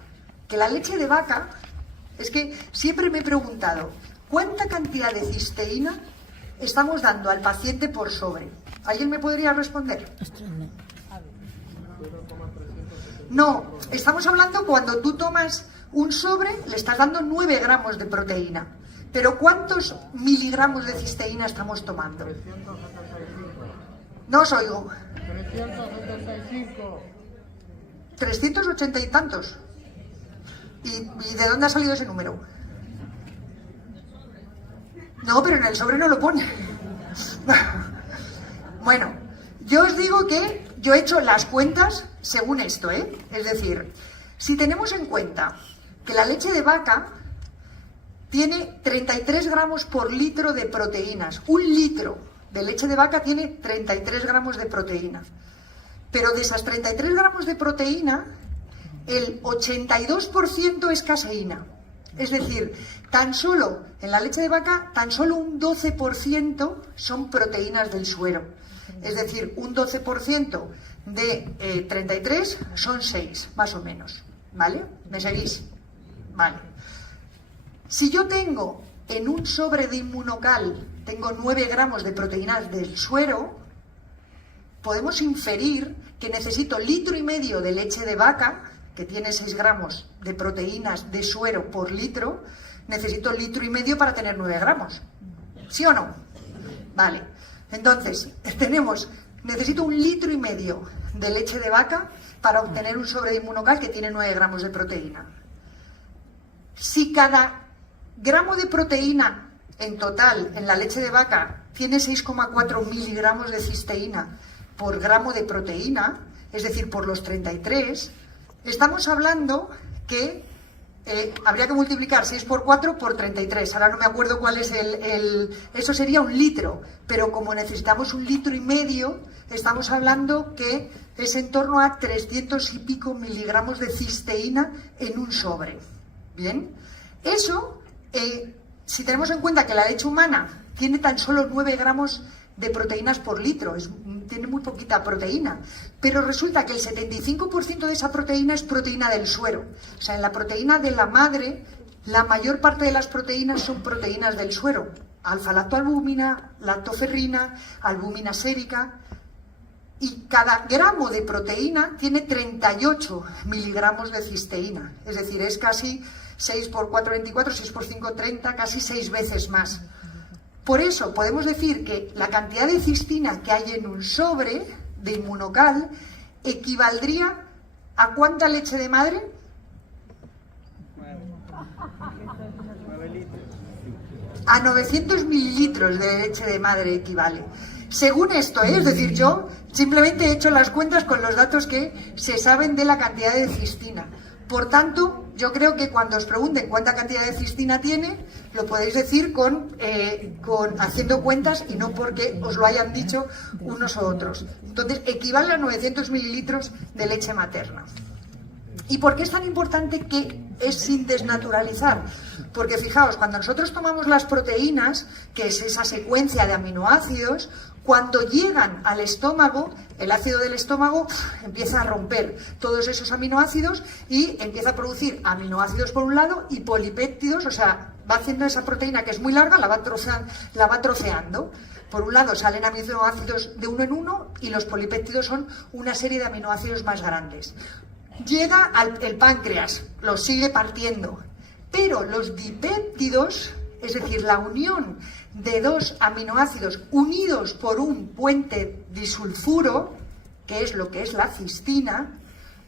que la leche de vaca, es que siempre me he preguntado, ¿cuánta cantidad de cisteína estamos dando al paciente por sobre? ¿Alguien me podría responder? No, estamos hablando cuando tú tomas un sobre, le estás dando 9 gramos de proteína. Pero ¿cuántos miligramos de cisteína estamos tomando? 375. No os oigo. 375. 380 y tantos. ¿Y de dónde ha salido ese número? No, pero en el sobre no lo pone. Bueno, yo os digo que yo he hecho las cuentas según esto, ¿eh? Es decir, si tenemos en cuenta que la leche de vaca tiene 33 gramos por litro de proteínas. Un litro de leche de vaca tiene 33 gramos de proteína. Pero de esas 33 gramos de proteína, el 82% es caseína. Es decir, tan solo en la leche de vaca, tan solo un 12% son proteínas del suero. Es decir, un 12% de 33 son 6, más o menos. ¿Vale? ¿Me seguís? Vale. Si yo tengo en un sobre de Inmunocal, tengo 9 gramos de proteínas del suero, podemos inferir que necesito 1,5 litros de leche de vaca, que tiene 6 gramos de proteínas de suero por litro, necesito 1,5 litros para tener 9 gramos. ¿Sí o no? Vale. Entonces, necesito 1,5 litros de leche de vaca para obtener un sobre de Inmunocal que tiene 9 gramos de proteína. Si cada gramo de proteína en total en la leche de vaca tiene 6,4 miligramos de cisteína por gramo de proteína, es decir, por los 33, estamos hablando que habría que multiplicar 6 por 4 por 33. Ahora no me acuerdo cuál es eso sería 1 litro, pero como necesitamos 1,5 litros, estamos hablando que es en torno a 300 y pico miligramos de cisteína en un sobre. ¿Bien? Eso, si tenemos en cuenta que la leche humana tiene tan solo 9 gramos de proteínas por litro, tiene muy poquita proteína, pero resulta que el 75% de esa proteína es proteína del suero. O sea, en la proteína de la madre, la mayor parte de las proteínas son proteínas del suero. Alfa-lactoalbúmina, lactoferrina, albúmina sérica. Y cada gramo de proteína tiene 38 miligramos de cisteína. Es decir, es casi 6 por 4, 24, 6 por 5, 30, casi 6 veces más. Por eso podemos decir que la cantidad de cistina que hay en un sobre de Inmunocal equivaldría a ¿cuánta leche de madre? 9 litros. A 900 mililitros de leche de madre equivale. Según esto, es decir, yo simplemente he hecho las cuentas con los datos que se saben de la cantidad de cistina. Por tanto, yo creo que cuando os pregunten cuánta cantidad de cistina tiene, lo podéis decir haciendo cuentas y no porque os lo hayan dicho unos u otros. Entonces, equivale a 900 mililitros de leche materna. ¿Y por qué es tan importante que es sin desnaturalizar? Porque fijaos, cuando nosotros tomamos las proteínas, que es esa secuencia de aminoácidos, cuando llegan al estómago, el ácido del estómago empieza a romper todos esos aminoácidos y empieza a producir aminoácidos por un lado y polipéptidos, o sea, va haciendo esa proteína que es muy larga, la va troceando. Por un lado salen aminoácidos de uno en uno y los polipéptidos son una serie de aminoácidos más grandes. Llega el páncreas, los sigue partiendo, pero los dipéptidos, es decir, la unión de dos aminoácidos unidos por un puente disulfuro, que es lo que es la cistina,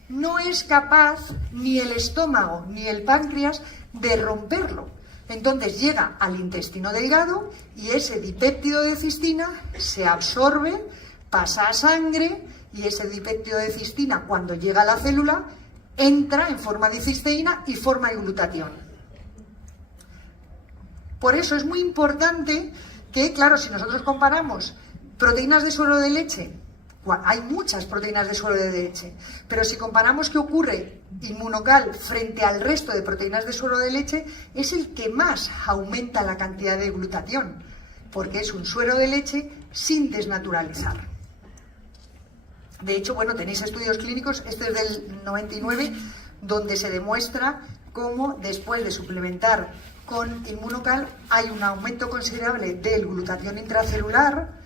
no es capaz ni el estómago ni el páncreas de romperlo. Entonces llega al intestino delgado y ese dipéptido de cistina se absorbe, pasa a sangre y ese dipéptido de cistina, cuando llega a la célula, entra en forma de cisteína y forma el glutatión. Por eso es muy importante que, claro, si nosotros comparamos proteínas de suero de leche, hay muchas proteínas de suero de leche, pero si comparamos qué ocurre Inmunocal frente al resto de proteínas de suero de leche, es el que más aumenta la cantidad de glutatión, porque es un suero de leche sin desnaturalizar. De hecho, bueno, tenéis estudios clínicos, este es del 99, donde se demuestra cómo después de suplementar con Inmunocal hay un aumento considerable del glutatión intracelular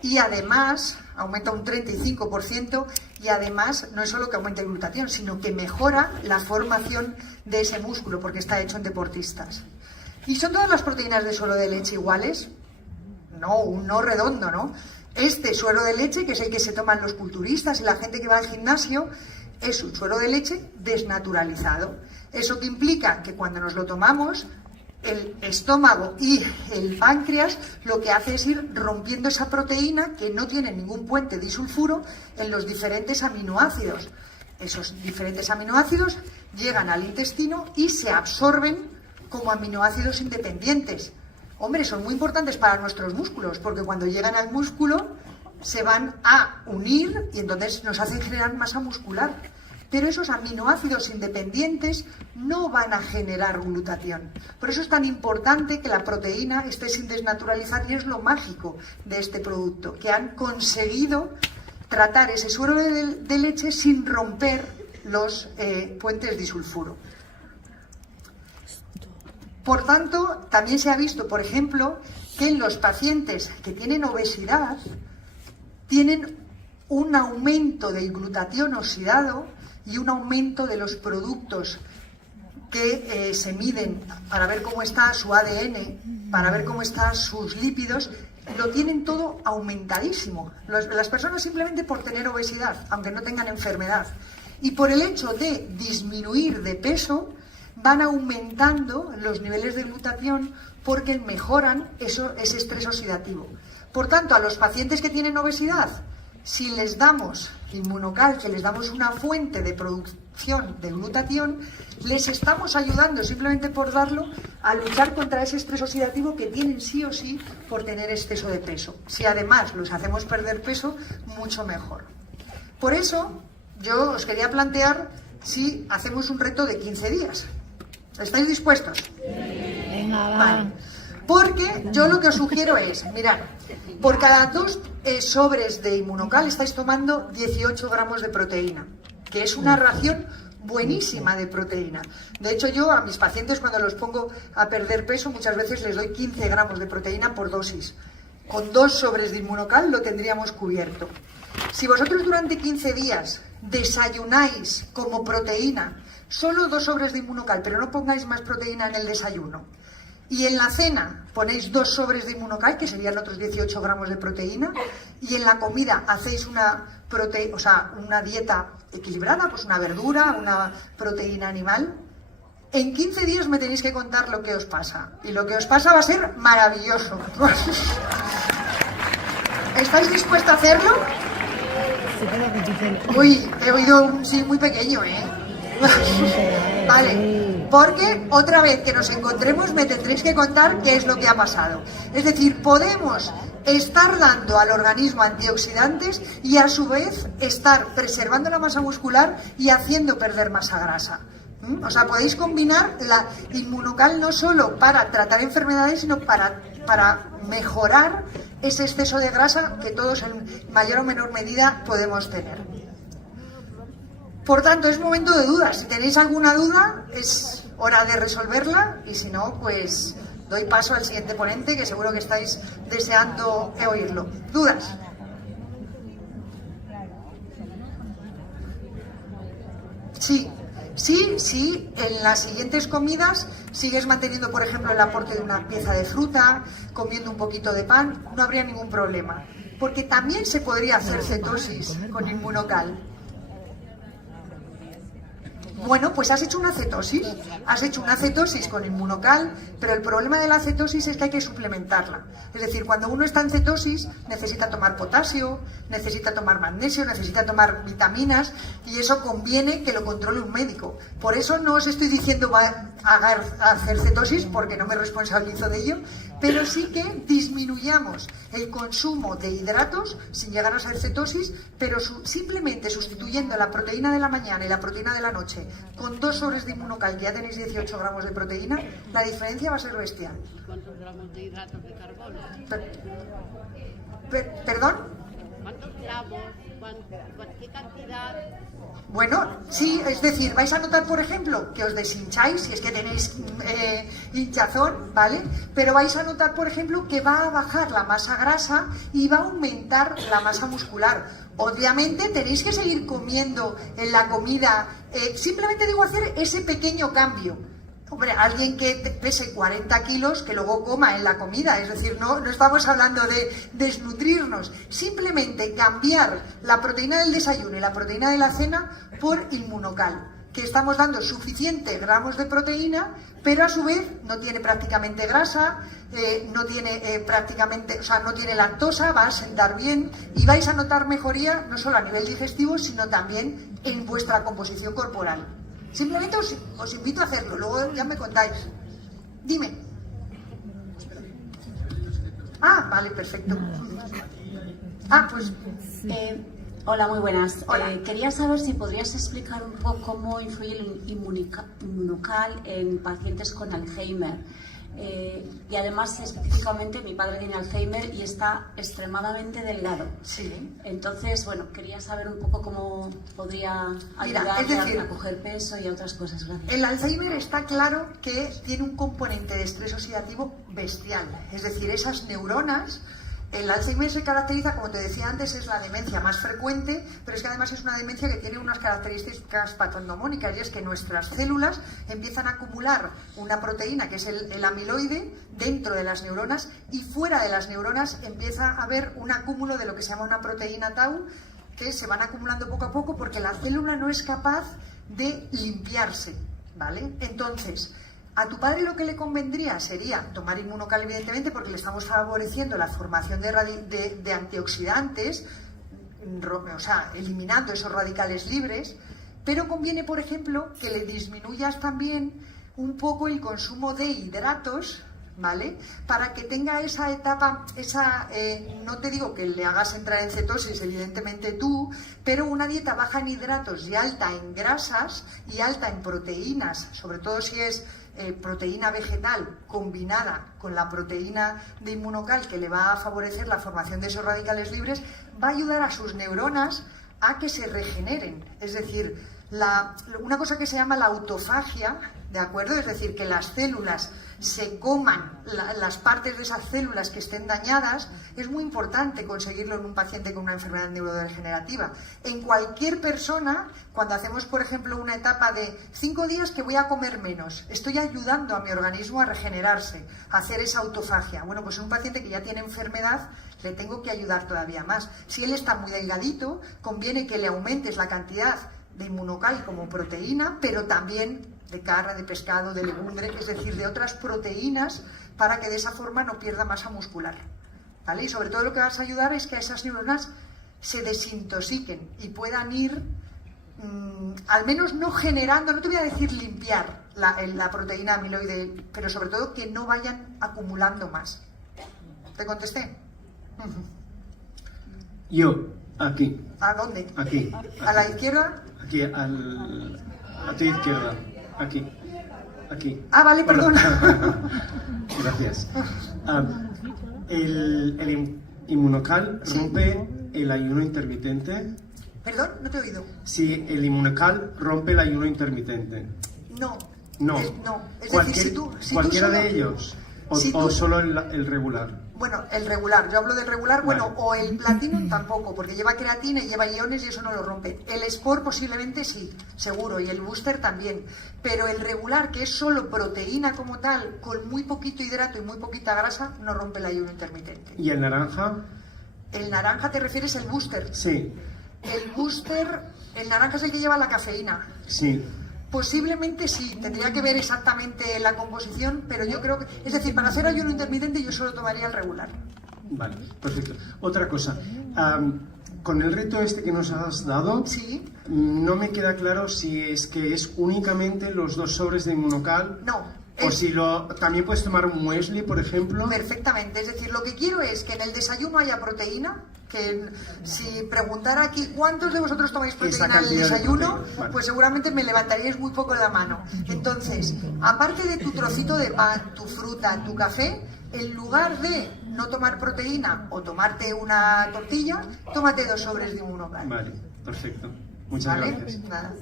y además aumenta un 35% y además no es solo que aumente el glutatión, sino que mejora la formación de ese músculo porque está hecho en deportistas. ¿Y son todas las proteínas de suero de leche iguales? No, un no redondo, ¿no? Este suero de leche, que es el que se toman los culturistas y la gente que va al gimnasio, es un suero de leche desnaturalizado. Eso que implica que cuando nos lo tomamos, el estómago y el páncreas lo que hace es ir rompiendo esa proteína que no tiene ningún puente disulfuro en los diferentes aminoácidos. Esos diferentes aminoácidos llegan al intestino y se absorben como aminoácidos independientes. Hombre, son muy importantes para nuestros músculos, porque cuando llegan al músculo se van a unir y entonces nos hacen generar masa muscular. Pero esos aminoácidos independientes no van a generar glutatión. Por eso es tan importante que la proteína esté sin desnaturalizar y es lo mágico de este producto, que han conseguido tratar ese suero de leche sin romper los puentes disulfuro. Por tanto, también se ha visto, por ejemplo, que en los pacientes que tienen obesidad tienen un aumento del glutatión oxidado y un aumento de los productos que se miden para ver cómo está su ADN, para ver cómo están sus lípidos, lo tienen todo aumentadísimo. Las personas simplemente por tener obesidad, aunque no tengan enfermedad, y por el hecho de disminuir de peso, van aumentando los niveles de glutatión porque mejoran ese estrés oxidativo. Por tanto, a los pacientes que tienen obesidad, si les damos Inmunocal, que les damos una fuente de producción de glutatión, les estamos ayudando simplemente por darlo a luchar contra ese estrés oxidativo que tienen sí o sí por tener exceso de peso. Si además los hacemos perder peso, mucho mejor. Por eso yo os quería plantear si hacemos un reto de 15 días. ¿Estáis dispuestos? Venga, va. Vale. Porque yo lo que os sugiero es, mirad, por cada 2 sobres de Inmunocal estáis tomando 18 gramos de proteína, que es una ración buenísima de proteína. De hecho, yo a mis pacientes cuando los pongo a perder peso, muchas veces les doy 15 gramos de proteína por dosis. Con 2 sobres de Inmunocal lo tendríamos cubierto. Si vosotros durante 15 días desayunáis como proteína, solo 2 sobres de Inmunocal, pero no pongáis más proteína en el desayuno, y en la cena ponéis 2 sobres de Inmunocal, que serían otros 18 gramos de proteína, y en la comida hacéis una dieta equilibrada, pues una verdura, una proteína animal, en 15 días me tenéis que contar lo que os pasa. Y lo que os pasa va a ser maravilloso. ¿Estáis dispuestos a hacerlo? Uy, he oído un sí muy pequeño, ¿eh? Vale, porque otra vez que nos encontremos me tendréis que contar qué es lo que ha pasado. Es decir, podemos estar dando al organismo antioxidantes y a su vez estar preservando la masa muscular y haciendo perder masa grasa. O sea, podéis combinar la Inmunocal no solo para tratar enfermedades, sino para mejorar ese exceso de grasa que todos en mayor o menor medida podemos tener. Por tanto, es momento de dudas. Si tenéis alguna duda, es hora de resolverla y si no, pues doy paso al siguiente ponente, que seguro que estáis deseando oírlo. ¿Dudas? Sí. Sí, en las siguientes comidas sigues manteniendo, por ejemplo, el aporte de una pieza de fruta, comiendo un poquito de pan, no habría ningún problema. Porque también se podría hacer cetosis con Inmunocal. Bueno, pues has hecho una cetosis con Inmunocal, pero el problema de la cetosis es que hay que suplementarla. Es decir, cuando uno está en cetosis necesita tomar potasio, necesita tomar magnesio, necesita tomar vitaminas, y eso conviene que lo controle un médico. Por eso no os estoy diciendo a hacer cetosis, porque no me responsabilizo de ello, pero sí que disminuyamos el consumo de hidratos sin llegar a ser cetosis, pero simplemente sustituyendo la proteína de la mañana y la proteína de la noche con 2 sobres de Inmunocal, que ya tenéis 18 gramos de proteína, la diferencia va a ser bestial. ¿Y cuántos gramos de hidratos de carbono? ¿Perdón? ¿Cuántos gramos? ¿Qué cantidad? Bueno, sí, es decir, vais a notar, por ejemplo, que os deshincháis, si es que tenéis hinchazón, ¿vale? Pero vais a notar, por ejemplo, que va a bajar la masa grasa y va a aumentar la masa muscular. Obviamente tenéis que seguir comiendo en la comida, simplemente digo hacer ese pequeño cambio. Hombre, alguien que pese 40 kilos, que luego coma en la comida, es decir, no estamos hablando de desnutrirnos, simplemente cambiar la proteína del desayuno y la proteína de la cena por Inmunocal, que estamos dando suficientes gramos de proteína, pero a su vez no tiene prácticamente grasa, no tiene no tiene lactosa, va a sentar bien y vais a notar mejoría no solo a nivel digestivo, sino también en vuestra composición corporal. Simplemente os invito a hacerlo, luego ya me contáis. Dime. Ah, vale, perfecto. Ah, pues... Hola, muy buenas. Hola. Quería saber si podrías explicar un poco cómo influye el Inmunocal en pacientes con Alzheimer. Y además, específicamente, mi padre tiene Alzheimer y está extremadamente delgado. Sí. Entonces, bueno, quería saber un poco cómo podría ayudar a coger peso y a otras cosas. Gracias. El Alzheimer está claro que tiene un componente de estrés oxidativo bestial. Es decir, esas neuronas... El Alzheimer se caracteriza, como te decía antes, es la demencia más frecuente, pero es que además es una demencia que tiene unas características patognomónicas, y es que nuestras células empiezan a acumular una proteína que es el amiloide dentro de las neuronas, y fuera de las neuronas empieza a haber un acúmulo de lo que se llama una proteína tau, que se van acumulando poco a poco porque la célula no es capaz de limpiarse, ¿vale? Entonces... A tu padre lo que le convendría sería tomar Inmunocal, evidentemente, porque le estamos favoreciendo la formación de antioxidantes, o sea, eliminando esos radicales libres, pero conviene, por ejemplo, que le disminuyas también un poco el consumo de hidratos, ¿vale? Para que tenga esa etapa, no te digo que le hagas entrar en cetosis, evidentemente tú, pero una dieta baja en hidratos y alta en grasas y alta en proteínas, sobre todo si es proteína vegetal combinada con la proteína de Inmunocal, que le va a favorecer la formación de esos radicales libres, va a ayudar a sus neuronas a que se regeneren. Es decir, una cosa que se llama la autofagia, ¿de acuerdo? Es decir, que las células se coman las partes de esas células que estén dañadas, es muy importante conseguirlo en un paciente con una enfermedad neurodegenerativa. En cualquier persona, cuando hacemos, por ejemplo, una etapa de 5 días que voy a comer menos, estoy ayudando a mi organismo a regenerarse, a hacer esa autofagia. Bueno, pues en un paciente que ya tiene enfermedad, le tengo que ayudar todavía más. Si él está muy delgadito, conviene que le aumentes la cantidad de Inmunocal como proteína, pero también de carne, de pescado, de legumbre, es decir, de otras proteínas, para que de esa forma no pierda masa muscular, ¿vale? Y sobre todo lo que vas a ayudar es que esas neuronas se desintoxiquen y puedan ir, al menos no generando, no te voy a decir limpiar la proteína amiloide, pero sobre todo que no vayan acumulando más. ¿Te contesté? Yo, aquí. ¿A dónde? Aquí. ¿A la izquierda? Aquí, a tu izquierda. Aquí. Ah, vale, perdona. Gracias. El Inmunocal rompe el ayuno intermitente. ¿Perdón? No te he oído. Sí, el Inmunocal rompe el ayuno intermitente. No. No. No. Es Cualquier, decir, si cualquiera tú solo, de ellos. si O tú, solo el regular. Bueno, el regular, yo hablo del regular, Vale. bueno, o el Platinum tampoco, porque lleva creatina y lleva iones y eso no lo rompe. El Sport posiblemente sí, seguro, y el Booster también. Pero el regular, que es solo proteína como tal, con muy poquito hidrato y muy poquita grasa, no rompe el ayuno intermitente. ¿Y el naranja? El naranja te refieres el booster. Sí, El booster, el naranja es el que lleva la cafeína. sí. Posiblemente sí, tendría que ver exactamente la composición, pero yo creo que, es decir, para hacer ayuno intermitente yo solo tomaría el regular. Vale, perfecto. Otra cosa, con el reto este que nos has dado, Sí. no me queda claro si es que es únicamente los 2 sobres de Inmunocal. No. O si también puedes tomar un muesli, por ejemplo. Perfectamente, es decir, lo que quiero es que en el desayuno haya proteína, que si preguntara aquí cuántos de vosotros tomáis proteína en el cantidad de desayuno, proteína, vale. pues seguramente me levantaríais muy poco la mano. Entonces, aparte de tu trocito de pan, tu fruta, tu café, en lugar de no tomar proteína o tomarte una tortilla, tómate 2 sobres de Inmunocal. Vale, perfecto. Muchas ¿Vale? gracias. Nada.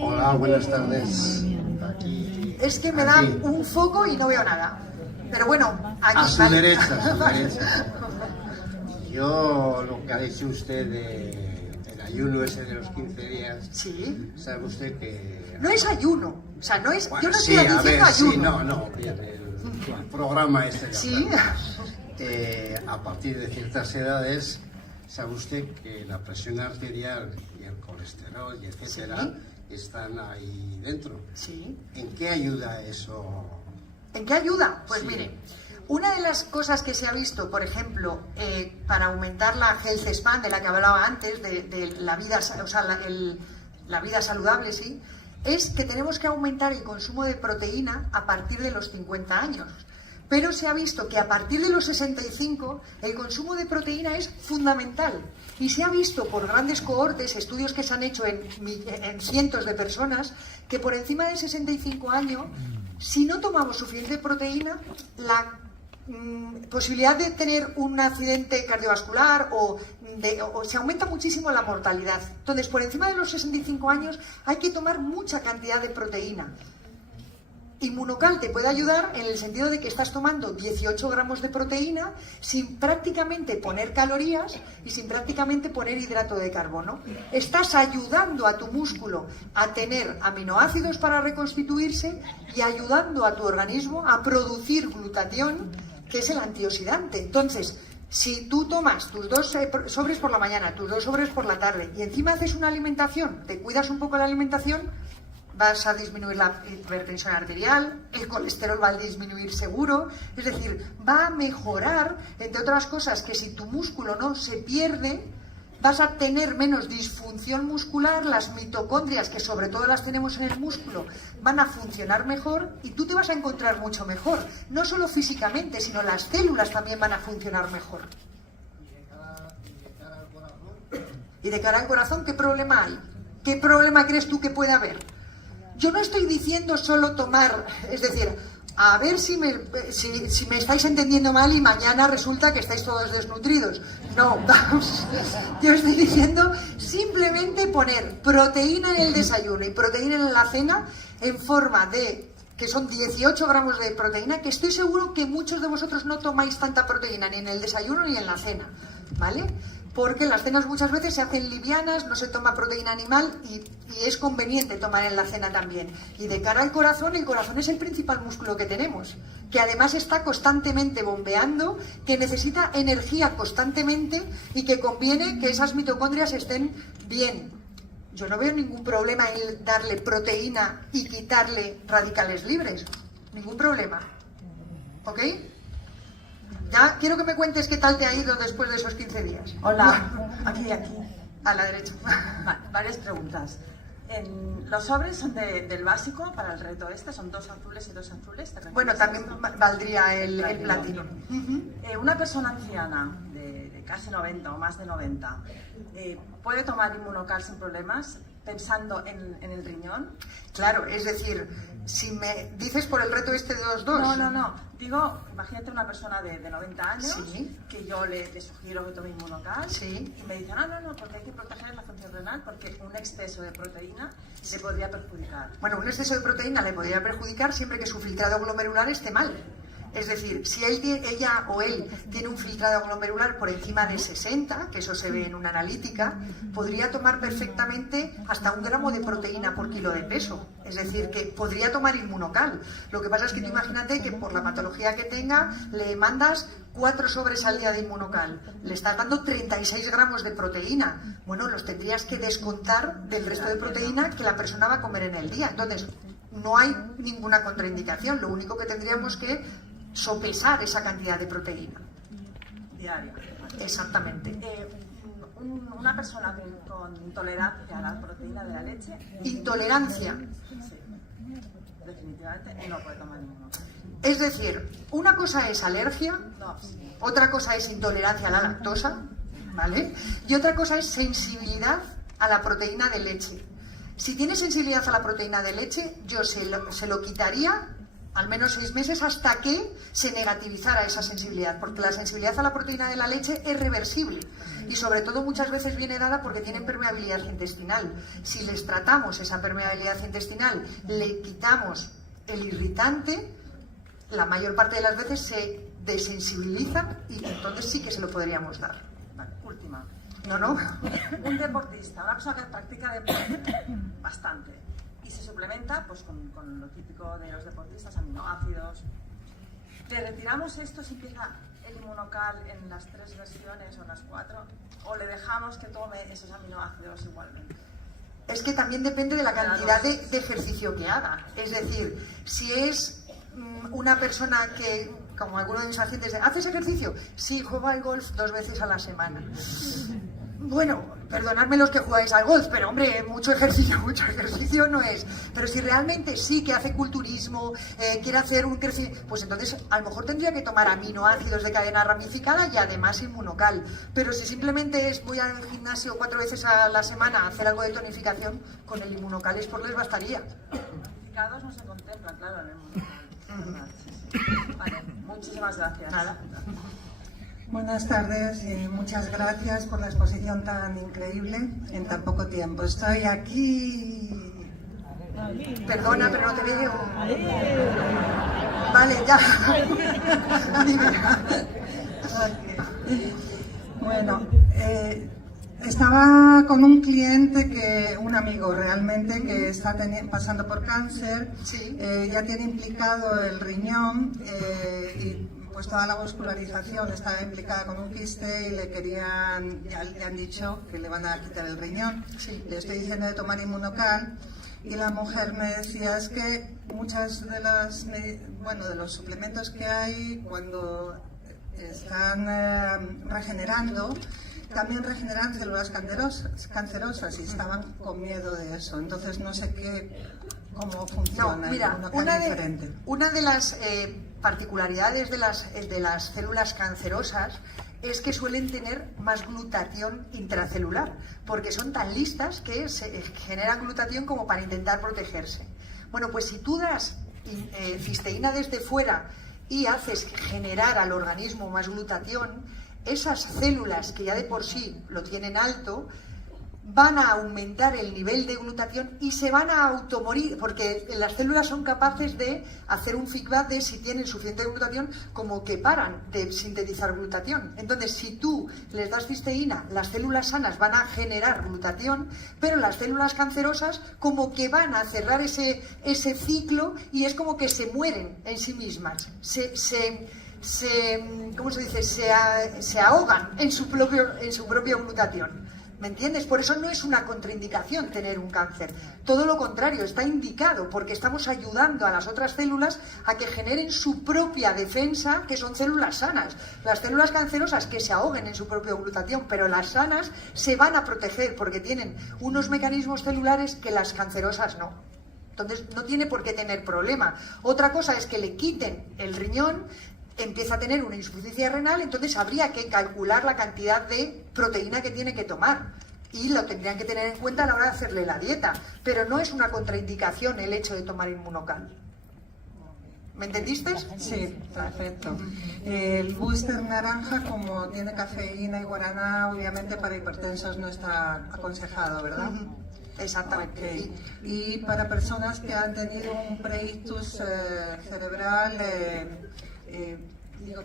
Hola, buenas tardes. Aquí, Es que me da un foco y no veo nada. Pero bueno, aquí a su vale. derecha, a su derecha. Yo, lo que ha dicho usted del ayuno ese de los 15 días, Sí. sabe usted que... No es ayuno. O sea, no es. Bueno, yo no sí, estoy a diciendo ver, ayuno. sí, no, bien, el programa este. de Sí. hablar. A partir de ciertas edades, sabe usted que la presión arterial y el colesterol y etcétera están ahí dentro. Sí. ¿En qué ayuda eso? ¿En qué ayuda? Pues Sí. mire, una de las cosas que se ha visto, por ejemplo, para aumentar la health span de la que hablaba antes, de la vida, o sea, la vida saludable, sí, es que tenemos que aumentar el consumo de proteína a partir de los 50 años. Pero se ha visto que a partir de los 65 el consumo de proteína es fundamental. Y se ha visto por grandes cohortes, estudios que se han hecho en cientos de personas, que por encima de 65 años, si no tomamos suficiente proteína, la posibilidad de tener un accidente cardiovascular o se aumenta muchísimo la mortalidad. Entonces, por encima de los 65 años hay que tomar mucha cantidad de proteína. Inmunocal te puede ayudar en el sentido de que estás tomando 18 gramos de proteína sin prácticamente poner calorías y sin prácticamente poner hidrato de carbono. Estás ayudando a tu músculo a tener aminoácidos para reconstituirse y ayudando a tu organismo a producir glutatión, que es el antioxidante. Entonces, si tú tomas tus 2 sobres por la mañana, tus 2 sobres por la tarde y encima haces una alimentación, te cuidas un poco la alimentación, vas a disminuir la hipertensión arterial, el colesterol va a disminuir seguro, es decir, va a mejorar, entre otras cosas, que si tu músculo no se pierde, vas a tener menos disfunción muscular, las mitocondrias, que sobre todo las tenemos en el músculo, van a funcionar mejor y tú te vas a encontrar mucho mejor, no solo físicamente, sino las células también van a funcionar mejor. ¿Y de cara al corazón qué problema hay? ¿Qué problema crees tú que puede haber? Yo no estoy diciendo solo tomar, es decir, a ver si me estáis entendiendo mal y mañana resulta que estáis todos desnutridos. No, vamos, yo estoy diciendo simplemente poner proteína en el desayuno y proteína en la cena en forma de, que son 18 gramos de proteína, que estoy seguro que muchos de vosotros no tomáis tanta proteína ni en el desayuno ni en la cena, ¿vale? Porque las cenas muchas veces se hacen livianas, no se toma proteína animal y es conveniente tomar en la cena también. Y de cara al corazón, el corazón es el principal músculo que tenemos, que además está constantemente bombeando, que necesita energía constantemente y que conviene que esas mitocondrias estén bien. Yo no veo ningún problema en darle proteína y quitarle radicales libres. Ningún problema. ¿Ok? Ya quiero que me cuentes qué tal te ha ido después de esos 15 días. Hola, aquí. A la derecha. Varias preguntas. Los sobres son del básico para el reto este, son 2 azules y 2 azules. Bueno, también valdría el platino. Una persona anciana de casi 90 o más de 90, ¿puede tomar Inmunocal sin problemas pensando en el riñón? Claro, es decir, si me dices por el reto este de 2-2. No. Digo, imagínate una persona de 90 años Sí. que yo le sugiero que tome Inmunocal Sí. y me dice, no, porque hay que proteger la función renal porque un exceso de proteína le podría perjudicar. Bueno, un exceso de proteína le podría perjudicar siempre que su filtrado glomerular esté mal. Es decir, si ella o él tiene un filtrado glomerular por encima de 60, que eso se ve en una analítica, podría tomar perfectamente hasta 1 gramo de proteína por kilo de peso. Es decir, que podría tomar Inmunocal. Lo que pasa es que tú imagínate que por la patología que tenga le mandas 4 sobres al día de Inmunocal, le estás dando 36 gramos de proteína. Bueno, los tendrías que descontar del resto de proteína que la persona va a comer en el día. Entonces, no hay ninguna contraindicación. Lo único que tendríamos que sopesar esa cantidad de proteína. Diaria. Exactamente. Una persona con intolerancia a la proteína de la leche, Intolerancia. sí, definitivamente no puede tomar Inmunocal. Es decir, una cosa es alergia, No, sí. otra cosa es intolerancia a la lactosa, ¿vale? Y otra cosa es sensibilidad a la proteína de leche. Si tiene sensibilidad a la proteína de leche, yo se lo quitaría al menos 6 meses hasta que se negativizara esa sensibilidad, porque la sensibilidad a la proteína de la leche es reversible y sobre todo muchas veces viene dada porque tienen permeabilidad intestinal. Si les tratamos esa permeabilidad intestinal, le quitamos el irritante, la mayor parte de las veces se desensibilizan y entonces sí que se lo podríamos dar. Vale, última. No. Un deportista, una persona que practica deporte bastante y se suplementa pues con lo típico de los deportistas, aminoácidos. ¿Le retiramos esto si empieza el Inmunocal en las 3 versiones o las 4? ¿O le dejamos que tome esos aminoácidos igualmente? Es que también depende de la cantidad de ejercicio que haga. Es decir, si es una persona que, como alguno de mis pacientes, ¿haces ejercicio? Sí, juego al golf 2 veces a la semana. Bueno, perdonadme los que jugáis al golf, pero hombre, mucho ejercicio no es. Pero si realmente sí que hace culturismo, quiere hacer un crecimiento, pues entonces a lo mejor tendría que tomar aminoácidos de cadena ramificada y además Inmunocal. Pero si simplemente es voy al gimnasio 4 veces a la semana a hacer algo de tonificación, con el Inmunocal Sport les bastaría. Certificados no se contempla, claro, en el Inmunocal. Vale, muchísimas gracias. Nada. Buenas tardes y muchas gracias por la exposición tan increíble en tan poco tiempo. Estoy aquí. Perdona, pero no te veo. Vale, ya. Bueno, estaba con un cliente, un amigo realmente, que está pasando por cáncer. Sí. Ya tiene implicado el riñón y pues toda la vascularización está implicada con un quiste y ya le han dicho que le van a quitar el riñón. Sí. Le estoy diciendo de tomar Inmunocal y la mujer me decía, es que muchas de los suplementos que hay cuando están regenerando, también regeneran células cancerosas y estaban con miedo de eso. Entonces no sé cómo funciona. No, mira, diferente. una de las particularidades de las células cancerosas es que suelen tener más glutatión intracelular, porque son tan listas que se generan glutatión como para intentar protegerse. Bueno, pues si tú das cisteína desde fuera y haces generar al organismo más glutatión, esas células que ya de por sí lo tienen alto van a aumentar el nivel de glutatión y se van a automorir, porque las células son capaces de hacer un feedback de si tienen suficiente glutatión, como que paran de sintetizar glutatión. Entonces, si tú les das cisteína, las células sanas van a generar glutatión, pero las células cancerosas como que van a cerrar ese ciclo y es como que se mueren en sí mismas. ¿Cómo se dice? Se ahogan en su propio glutatión. ¿Me entiendes? Por eso no es una contraindicación tener un cáncer. Todo lo contrario, está indicado porque estamos ayudando a las otras células a que generen su propia defensa, que son células sanas. Las células cancerosas que se ahoguen en su propia glutatión, pero las sanas se van a proteger porque tienen unos mecanismos celulares que las cancerosas no. Entonces no tiene por qué tener problema. Otra cosa es que le quiten el riñón, empieza a tener una insuficiencia renal, entonces habría que calcular la cantidad de proteína que tiene que tomar y lo tendrían que tener en cuenta a la hora de hacerle la dieta, pero no es una contraindicación el hecho de tomar Inmunocal. ¿Me entendiste? Sí, perfecto. El booster naranja, como tiene cafeína y guaraná, obviamente para hipertensos no está aconsejado, ¿verdad? Exactamente. Okay. Y para personas que han tenido un preictus cerebral,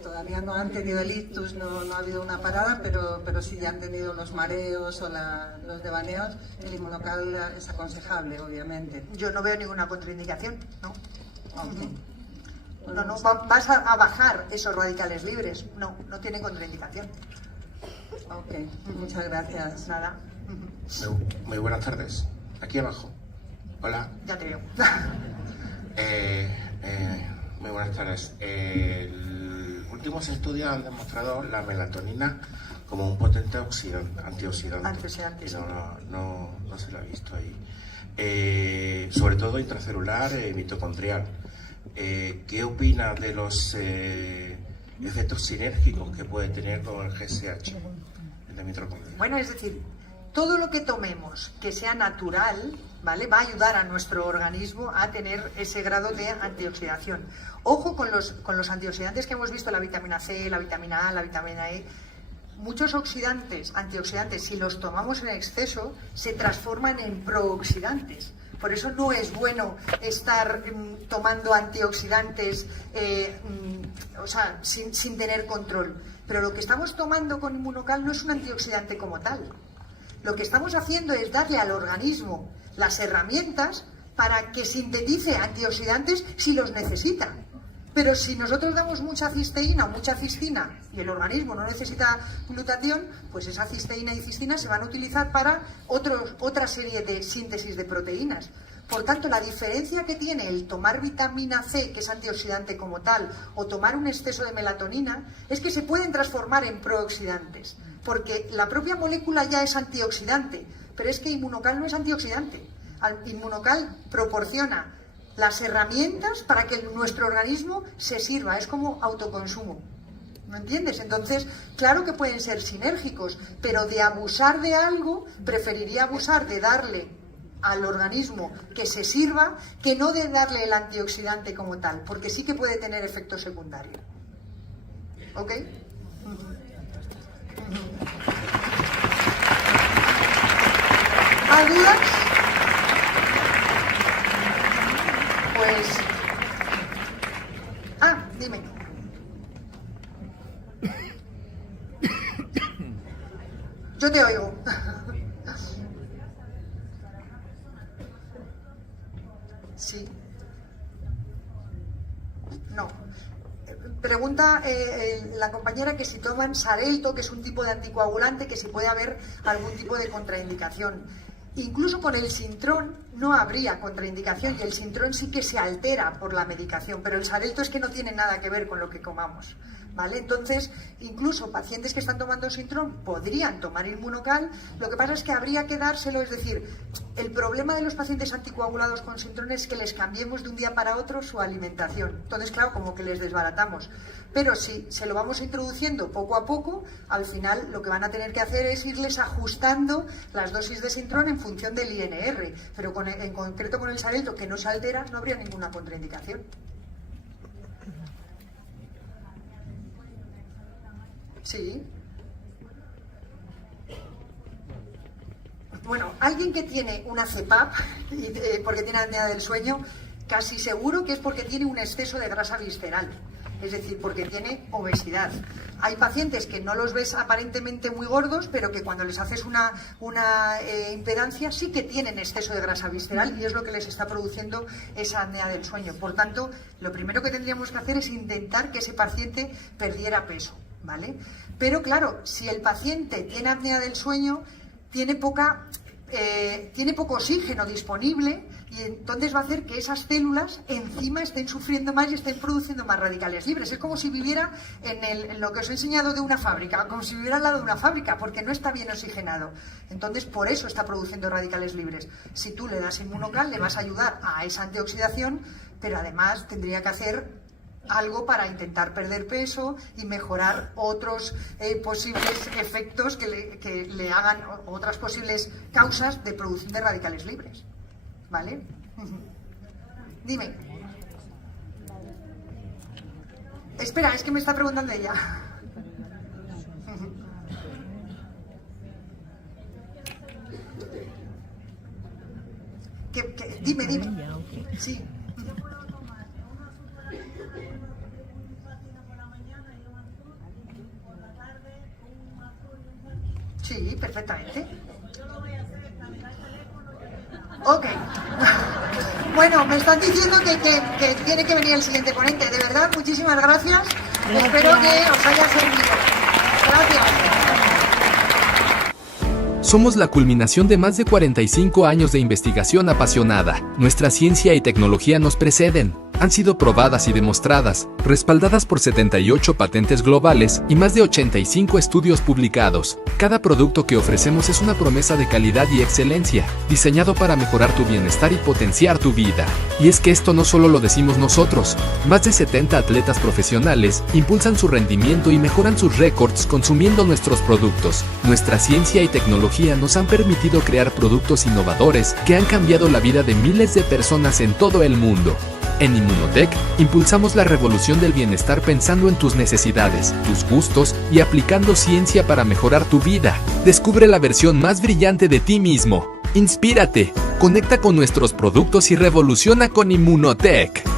todavía no han tenido el ictus, no ha habido una parada, pero sí ya han tenido los mareos o los devaneos, el Inmunocal es aconsejable, obviamente. Yo no veo ninguna contraindicación, ¿no? Okay. No, vas a bajar esos radicales libres. No tienen contraindicación. Ok, muchas gracias. Nada. Muy buenas tardes. Aquí abajo. Hola. Ya te veo. Muy buenas tardes. Últimos estudios han demostrado la melatonina como un potente antioxidante. Antioxidante, Y sí. no se lo ha visto ahí. Sobre todo intracelular y mitocondrial. ¿Qué opina de los efectos sinérgicos que puede tener con el GSH de mitocondria? Bueno, es decir, todo lo que tomemos que sea natural, ¿vale?, va a ayudar a nuestro organismo a tener ese grado de antioxidación. Ojo con los antioxidantes que hemos visto, la vitamina C, la vitamina A, la vitamina E. Muchos antioxidantes, si los tomamos en exceso, se transforman en prooxidantes. Por eso no es bueno estar tomando antioxidantes sin tener control. Pero lo que estamos tomando con Inmunocal no es un antioxidante como tal. Lo que estamos haciendo es darle al organismo las herramientas para que sintetice antioxidantes si los necesita. Pero si nosotros damos mucha cisteína o mucha cistina y el organismo no necesita glutatión, pues esa cisteína y cistina se van a utilizar para otra serie de síntesis de proteínas. Por tanto, la diferencia que tiene el tomar vitamina C, que es antioxidante como tal, o tomar un exceso de melatonina, es que se pueden transformar en prooxidantes, porque la propia molécula ya es antioxidante, pero es que Inmunocal no es antioxidante. Inmunocal proporciona las herramientas para que nuestro organismo se sirva, es como autoconsumo. ¿No entiendes? Entonces, claro que pueden ser sinérgicos, pero de abusar de algo, preferiría abusar de darle al organismo que se sirva, que no de darle el antioxidante como tal, porque sí que puede tener efectos secundarios. ¿Ok? ¿Más dudas? Pues... dime. Yo te oigo. Sí. No. Pregunta la compañera que si toman Xarelto, que es un tipo de anticoagulante, que si puede haber algún tipo de contraindicación. Incluso con el Sintrón no habría contraindicación y el Sintrón sí que se altera por la medicación, pero el Xarelto es que no tiene nada que ver con lo que comamos, ¿vale? Entonces, incluso pacientes que están tomando Sintrón podrían tomar Inmunocal, lo que pasa es que habría que dárselo, es decir, el problema de los pacientes anticoagulados con Sintrón es que les cambiemos de un día para otro su alimentación. Entonces, claro, como que les desbaratamos. Pero si se lo vamos introduciendo poco a poco, al final lo que van a tener que hacer es irles ajustando las dosis de Sintrón en función del INR. Pero en concreto con el Xarelto, que no se altera, no habría ninguna contraindicación. Sí. Bueno, alguien que tiene una CPAP, porque tiene apnea del sueño, casi seguro que es porque tiene un exceso de grasa visceral. Es decir, porque tiene obesidad. Hay pacientes que no los ves aparentemente muy gordos, pero que cuando les haces una impedancia sí que tienen exceso de grasa visceral y es lo que les está produciendo esa apnea del sueño. Por tanto, lo primero que tendríamos que hacer es intentar que ese paciente perdiera peso, ¿vale? Pero claro, si el paciente tiene apnea del sueño, tiene poco oxígeno disponible y entonces va a hacer que esas células encima estén sufriendo más y estén produciendo más radicales libres. Es como si viviera en lo que os he enseñado de una fábrica, como si viviera al lado de una fábrica, porque no está bien oxigenado. Entonces, por eso está produciendo radicales libres. Si tú le das Inmunocal, le vas a ayudar a esa antioxidación, pero además tendría que hacer algo para intentar perder peso y mejorar otros posibles efectos que le hagan, otras posibles causas de producción de radicales libres. ¿Vale? Dime. Espera, es que me está preguntando ella. Dime. Sí. Sí, perfectamente. Ok. Bueno, me están diciendo que tiene que venir el siguiente ponente. De verdad, muchísimas gracias. Espero que os haya servido. Gracias. Somos la culminación de más de 45 años de investigación apasionada. Nuestra ciencia y tecnología nos preceden. Han sido probadas y demostradas, respaldadas por 78 patentes globales y más de 85 estudios publicados. Cada producto que ofrecemos es una promesa de calidad y excelencia, diseñado para mejorar tu bienestar y potenciar tu vida. Y es que esto no solo lo decimos nosotros. Más de 70 atletas profesionales impulsan su rendimiento y mejoran sus récords consumiendo nuestros productos. Nuestra ciencia y tecnología nos han permitido crear productos innovadores que han cambiado la vida de miles de personas en todo el mundo. En Immunotech, impulsamos la revolución del bienestar pensando en tus necesidades, tus gustos y aplicando ciencia para mejorar tu vida. Descubre la versión más brillante de ti mismo. Inspírate, conecta con nuestros productos y revoluciona con Immunotech.